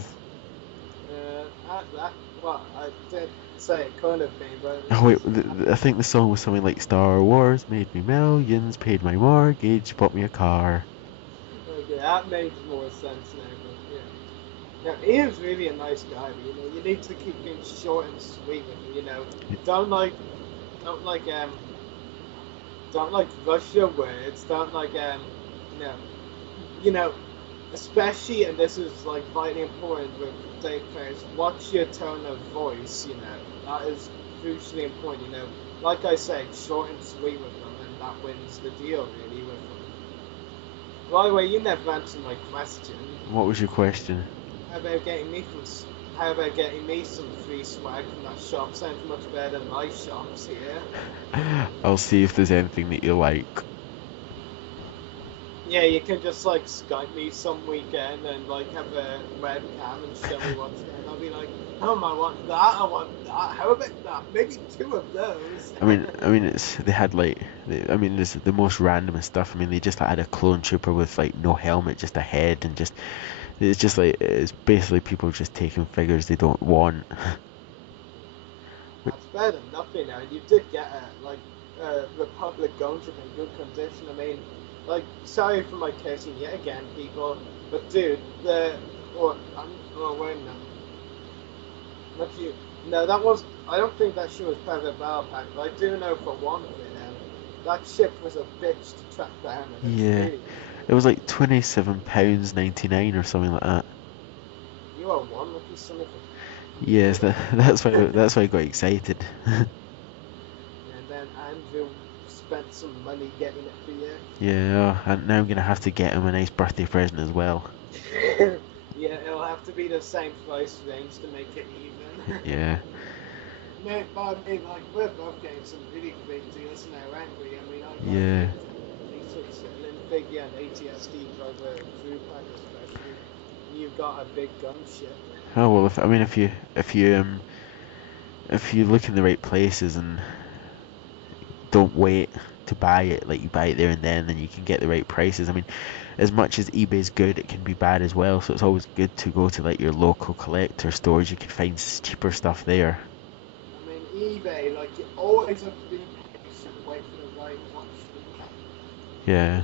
Well, I did say it kind of thing, but... Oh wait, I think the song was something like Star Wars made me millions, paid my mortgage, bought me a car. Okay, that makes more sense now, but yeah. Now, Ian's really a nice guy, but you know, you need to keep him short and sweet with him, you know. Don't like rush your words, don't like, you know, especially, and this is like vitally important with Dave Prowse, watch your tone of voice, you know, that is crucially important, you know, like I said, short and sweet with them, and that wins the deal, really, with them. By the way, you never answered my question. What was your question? How about getting me some free swag from that shop? Sounds much better than my shops here. I'll see if there's anything that you like. Yeah, you can just like Skype me some weekend and like have a webcam and show me what's there. I'll be like, I want that, I want that. How about that? Maybe 2 of those. I mean, there's the most random stuff. I mean, they just had a clone trooper with like no helmet, just a head, and it's basically people just taking figures they don't want. That's better than nothing now. You did get a Republic gunship in good condition. I mean, like, sorry for my cursing yet again, people, but dude, wait no. Not you. No, I don't think that ship was part of the battle pack, but I do know for one thing, that ship was a bitch to track down. Yeah, it was like £27.99 or something like that. You are one lucky son of a... Yes, that's why I got excited. And then Andrew spent some money getting it for you. Yeah, and now I'm gonna have to get him a nice birthday present as well. Yeah, it'll have to be the same price range to make it even. Yeah. No, but I mean, like, we're both getting some really great deals now, aren't we? I mean, I Yeah. Lynn figure and ATSD driver crew pack especially. You've got a big gunship. Oh well, if you look in the right places and don't wait to buy it, like you buy it there and then you can get the right prices. I mean, as much as eBay's good, it can be bad as well, so it's always good to go to like your local collector stores. You can find cheaper stuff there. I mean, eBay, like, you always have to be patient and wait for the right option. Yeah.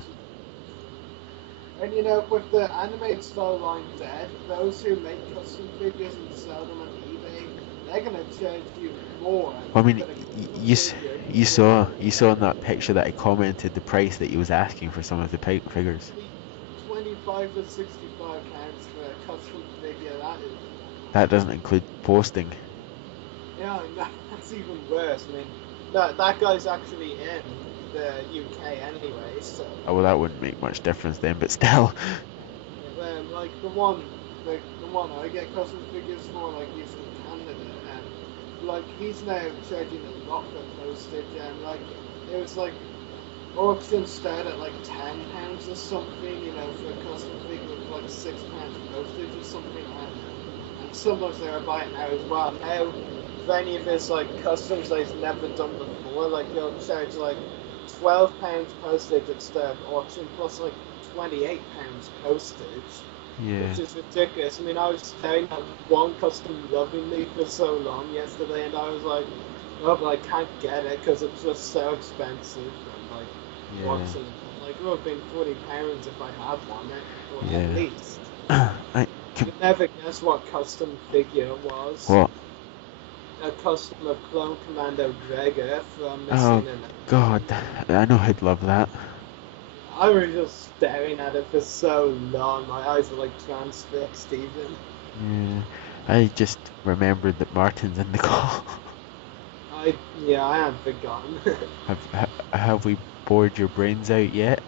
And you know, with the animated style line dead, those who make custom figures and sell them on eBay, they're gonna charge you more. Well, I mean, you saw in that picture that I commented the price that he was asking for some of the figures. 25 to 65 pounds for a custom figure. That doesn't include posting. Yeah, that's even worse. I mean, that guy's actually in. the UK anyway, so. Oh, well, that wouldn't make much difference then, but still. Like the one I get custom figures for, like he's from Canada, and like he's now charging a lot for postage, and like it was like auction start at like £10 or something, you know, for a custom figure with like £6 postage or something, and sometimes they were buying now as well. Now, for any of his like customs that he's never done before, like he'll charge like £12 postage at start auction plus like £28 postage. Yeah. Which is ridiculous. I mean, I was staring at one custom lovingly for so long yesterday, and I was like, oh, but I can't get it because it's just so expensive. And like, watching, like, it would have been £40 if I had one, or at least. You'd never guess what custom figure it was. What? A custom of Clone Commando Gregor from Oh, Missing and God. I know who'd love that. I was just staring at it for so long. My eyes were like transfixed even. Yeah. I just remembered that Martin's in the call. I hadn't forgotten. Have we bored your brains out yet?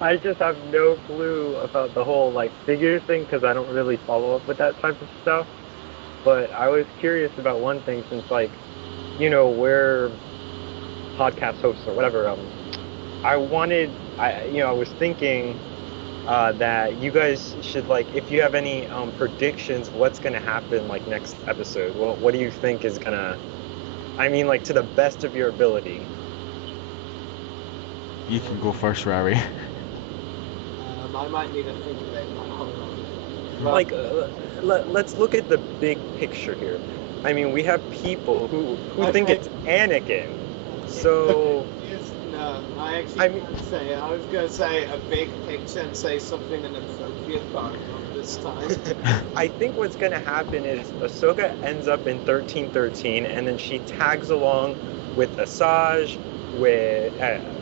I just have no clue about the whole like figure thing because I don't really follow up with that type of stuff. But I was curious about one thing since like, you know, we're podcast hosts or whatever. I was thinking that you guys should like, if you have any predictions, what's gonna happen like next episode. Well, what do you think is gonna? I mean, like to the best of your ability. You can go first, Rari. I might need to think of it. Hold on. Like, let's look at the big picture here. I mean, we have people who think it's Anakin. So. No, I actually can't say it. I was going to say a big picture and say something inappropriate, but not this time. I think what's going to happen is Ahsoka ends up in 1313, and then she tags along with Asajj, with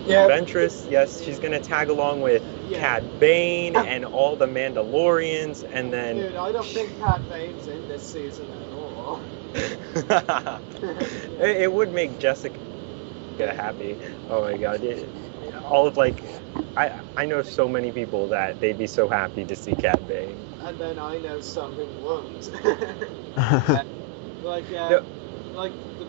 Ventress. Yes, she's going to tag along with Cad Bane and all the Mandalorians, and then... Dude, I don't think Cad Bane's in this season at all. It would make Jessica happy. Oh my god. All of like I know so many people that they'd be so happy to see Cad Bane. And then I know some who won't. Like the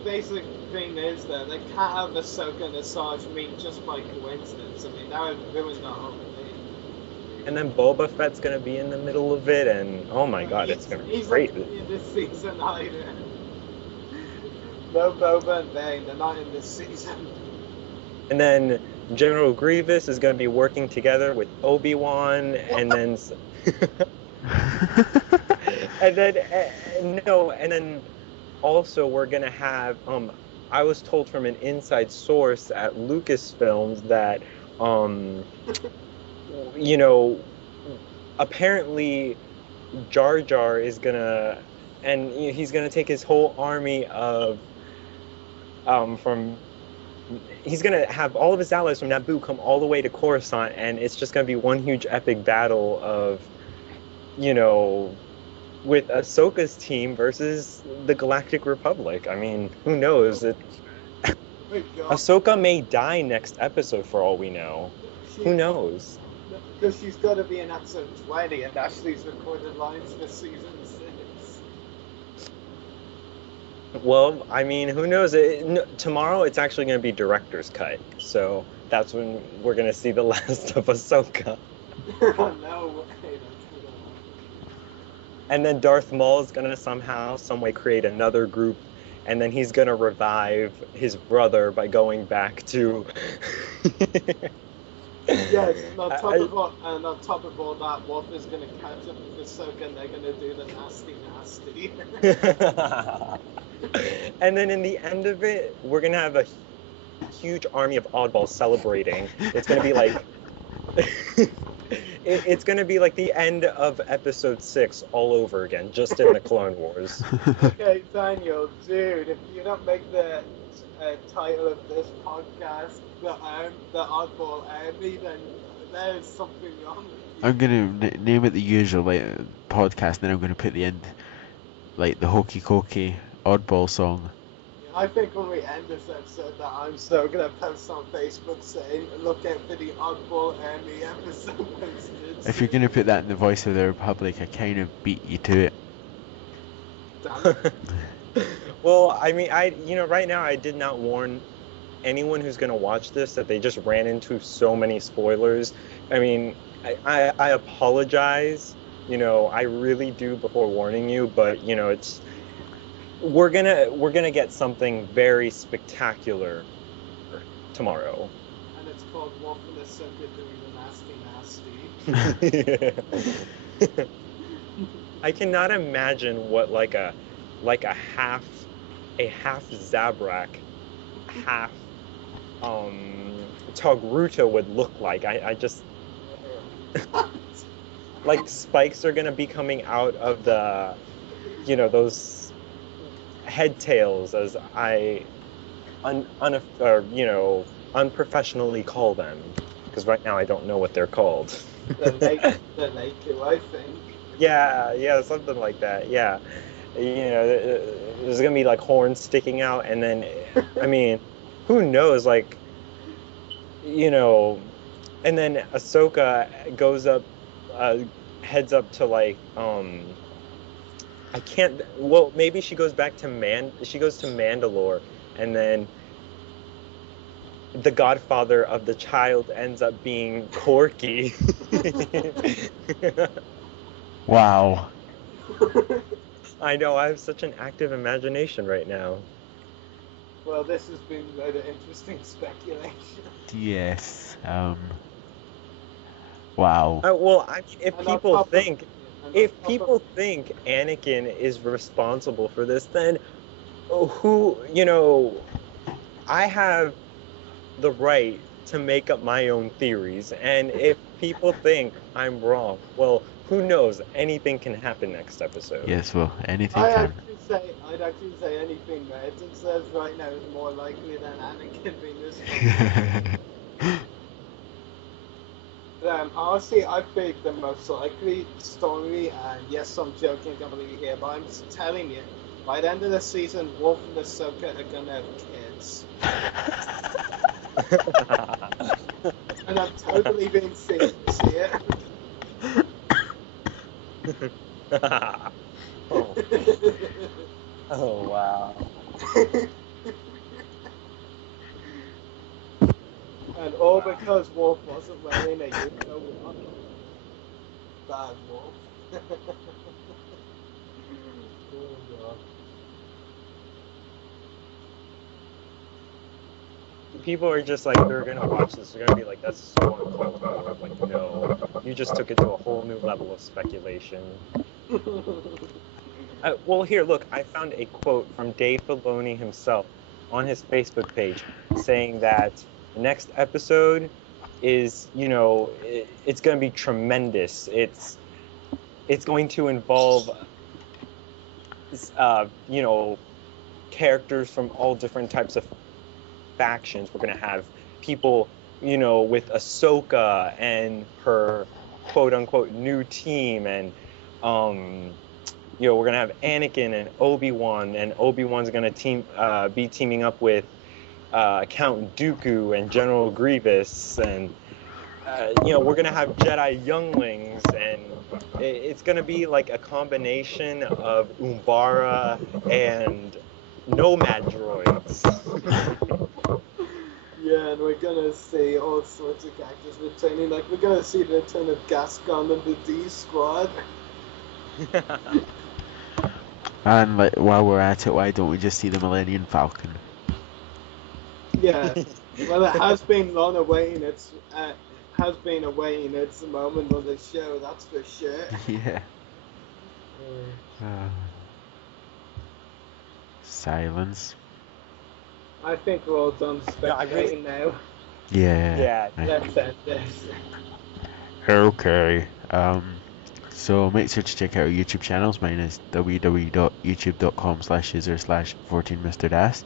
basic thing is that they can't have Ahsoka and Asajj meet just by coincidence. I mean, that would ruin the whole thing. And then Boba Fett's gonna be in the middle of it, and oh my god, it's gonna be great. He's not in this season either. No Boba and Bane, they're not in this season. And then General Grievous is going to be working together with Obi-Wan, and then... and then also we're going to have... I was told from an inside source at Lucasfilms that, you know, apparently Jar Jar is going to... And he's going to take his whole army of... he's gonna have all of his allies from Naboo come all the way to Coruscant, and it's just gonna be one huge epic battle of, you know, with Ahsoka's team versus the Galactic Republic. I mean, who knows? Ahsoka may die next episode for all we know. Who knows? Because she's got to be in episode 20, and Ashley's recorded lines for season 6. Well, I mean, who knows? Tomorrow it's actually going to be director's cut, so that's when we're going to see the last of Ahsoka. No way. And then Darth Maul is going to some way create another group, and then he's going to revive his brother by going back to... Yes, and on top of all that, Wolf is going to catch up with Ahsoka, and they're going to do the nasty. And then in the end of it, we're going to have a huge army of Oddballs celebrating. It's going to be like... it's going to be like the end of episode 6 all over again, just in the Clone Wars. Okay, Daniel, dude, if you don't make the title of this podcast the Oddball Army, then there's something wrong with you. I'm going to name it the usual podcast, and then I'm going to put the end, like the hokey cokey Oddball song. Yeah, I think when we end this episode that I'm so gonna post on Facebook saying, look out for the Oddball Emmy episode posted. If you're going to put that in the Voice of the Republic, I kind of beat you to it. Damn it. Well, I mean, right now I did not warn anyone who's going to watch this that they just ran into so many spoilers. I mean, I apologize, I really do before warning you, but we're gonna get something very spectacular tomorrow. And it's called Wolf in the Circuit doing the nasty. I cannot imagine what like a half Zabrak, half Togruta would look like. I just like spikes are gonna be coming out of the those head tails, as I unprofessionally call them, because right now I don't know what they're called. the Naku, I think. Yeah, something like that. Yeah, there's gonna be like horns sticking out, and then I mean, who knows? Like, and then Ahsoka goes up, heads up to like I can't. Well, maybe she goes back to She goes to Mandalore, and then the godfather of the child ends up being Corky. Wow. I know. I have such an active imagination right now. Well, this has been rather interesting speculation. Yes. Wow. Well, I mean, if And people think Anakin is responsible for this, then who, I have the right to make up my own theories. And if people think I'm wrong, well, who knows? Anything can happen next episode. Yes, well, anything I'd can. actually say anything Merton says right now is more likely than Anakin being this. Honestly, I think the most likely story, and yes, I'm joking completely here, but I'm just telling you, by the end of the season, Wolf and Ahsoka are gonna have kids. And I'm totally being serious here. Oh wow. And all because Wolf wasn't wearing a uniform. Bad Wolf. Oh god. People are just like, they're gonna watch this, they're gonna be like, that's so uncalled for. I'm like, no, you just took it to a whole new level of speculation. Well, here, look, I found a quote from Dave Filoni himself on his Facebook page saying that the next episode is, it's going to be tremendous. It's going to involve, characters from all different types of factions. We're going to have people, with Ahsoka and her quote-unquote new team, and we're gonna have Anakin and Obi-Wan's gonna be teaming up with Count Dooku and General Grievous, and we're gonna have Jedi younglings, and it's gonna be like a combination of Umbara and Nomad droids. Yeah, and we're gonna see all sorts of characters returning. Like, we're gonna see the return of Gascon and the D Squad. And like, while we're at it, why don't we just see the Millennium Falcon? Yeah, well, it has been long awaiting. It's awaiting its moment on the show. That's for sure. Yeah. Silence. I think we're all done speculating now. Yeah. Let's end this. Okay. So make sure to check out our YouTube channels. Mine is www.youtube.com/user/14mrdas.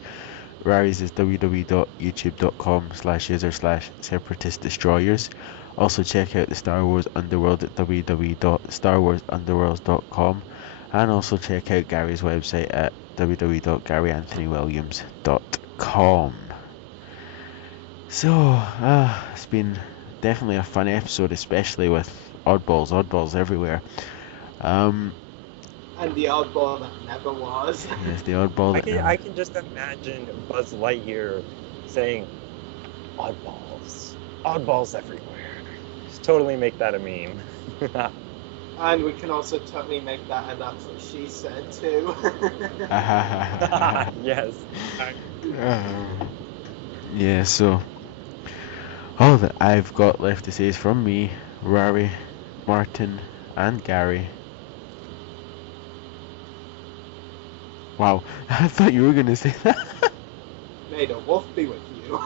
Rary's is www.youtube.com/user/separatist-destroyers. Also check out the Star Wars Underworld at www.starwarsunderworlds.com, and also check out Gary's website at www.garyanthonywilliams.com. So, it's been definitely a fun episode, especially with oddballs everywhere. And the oddball that never was. Yes, the oddball that I can just imagine Buzz Lightyear saying, oddballs everywhere. Just totally make that a meme. And we can also totally make that, and that's what she said too. Yes. Yeah, so all that I've got left to say is from me, Rory, Martin, and Gary. Wow, I thought you were going to say that. May the wolf be with you.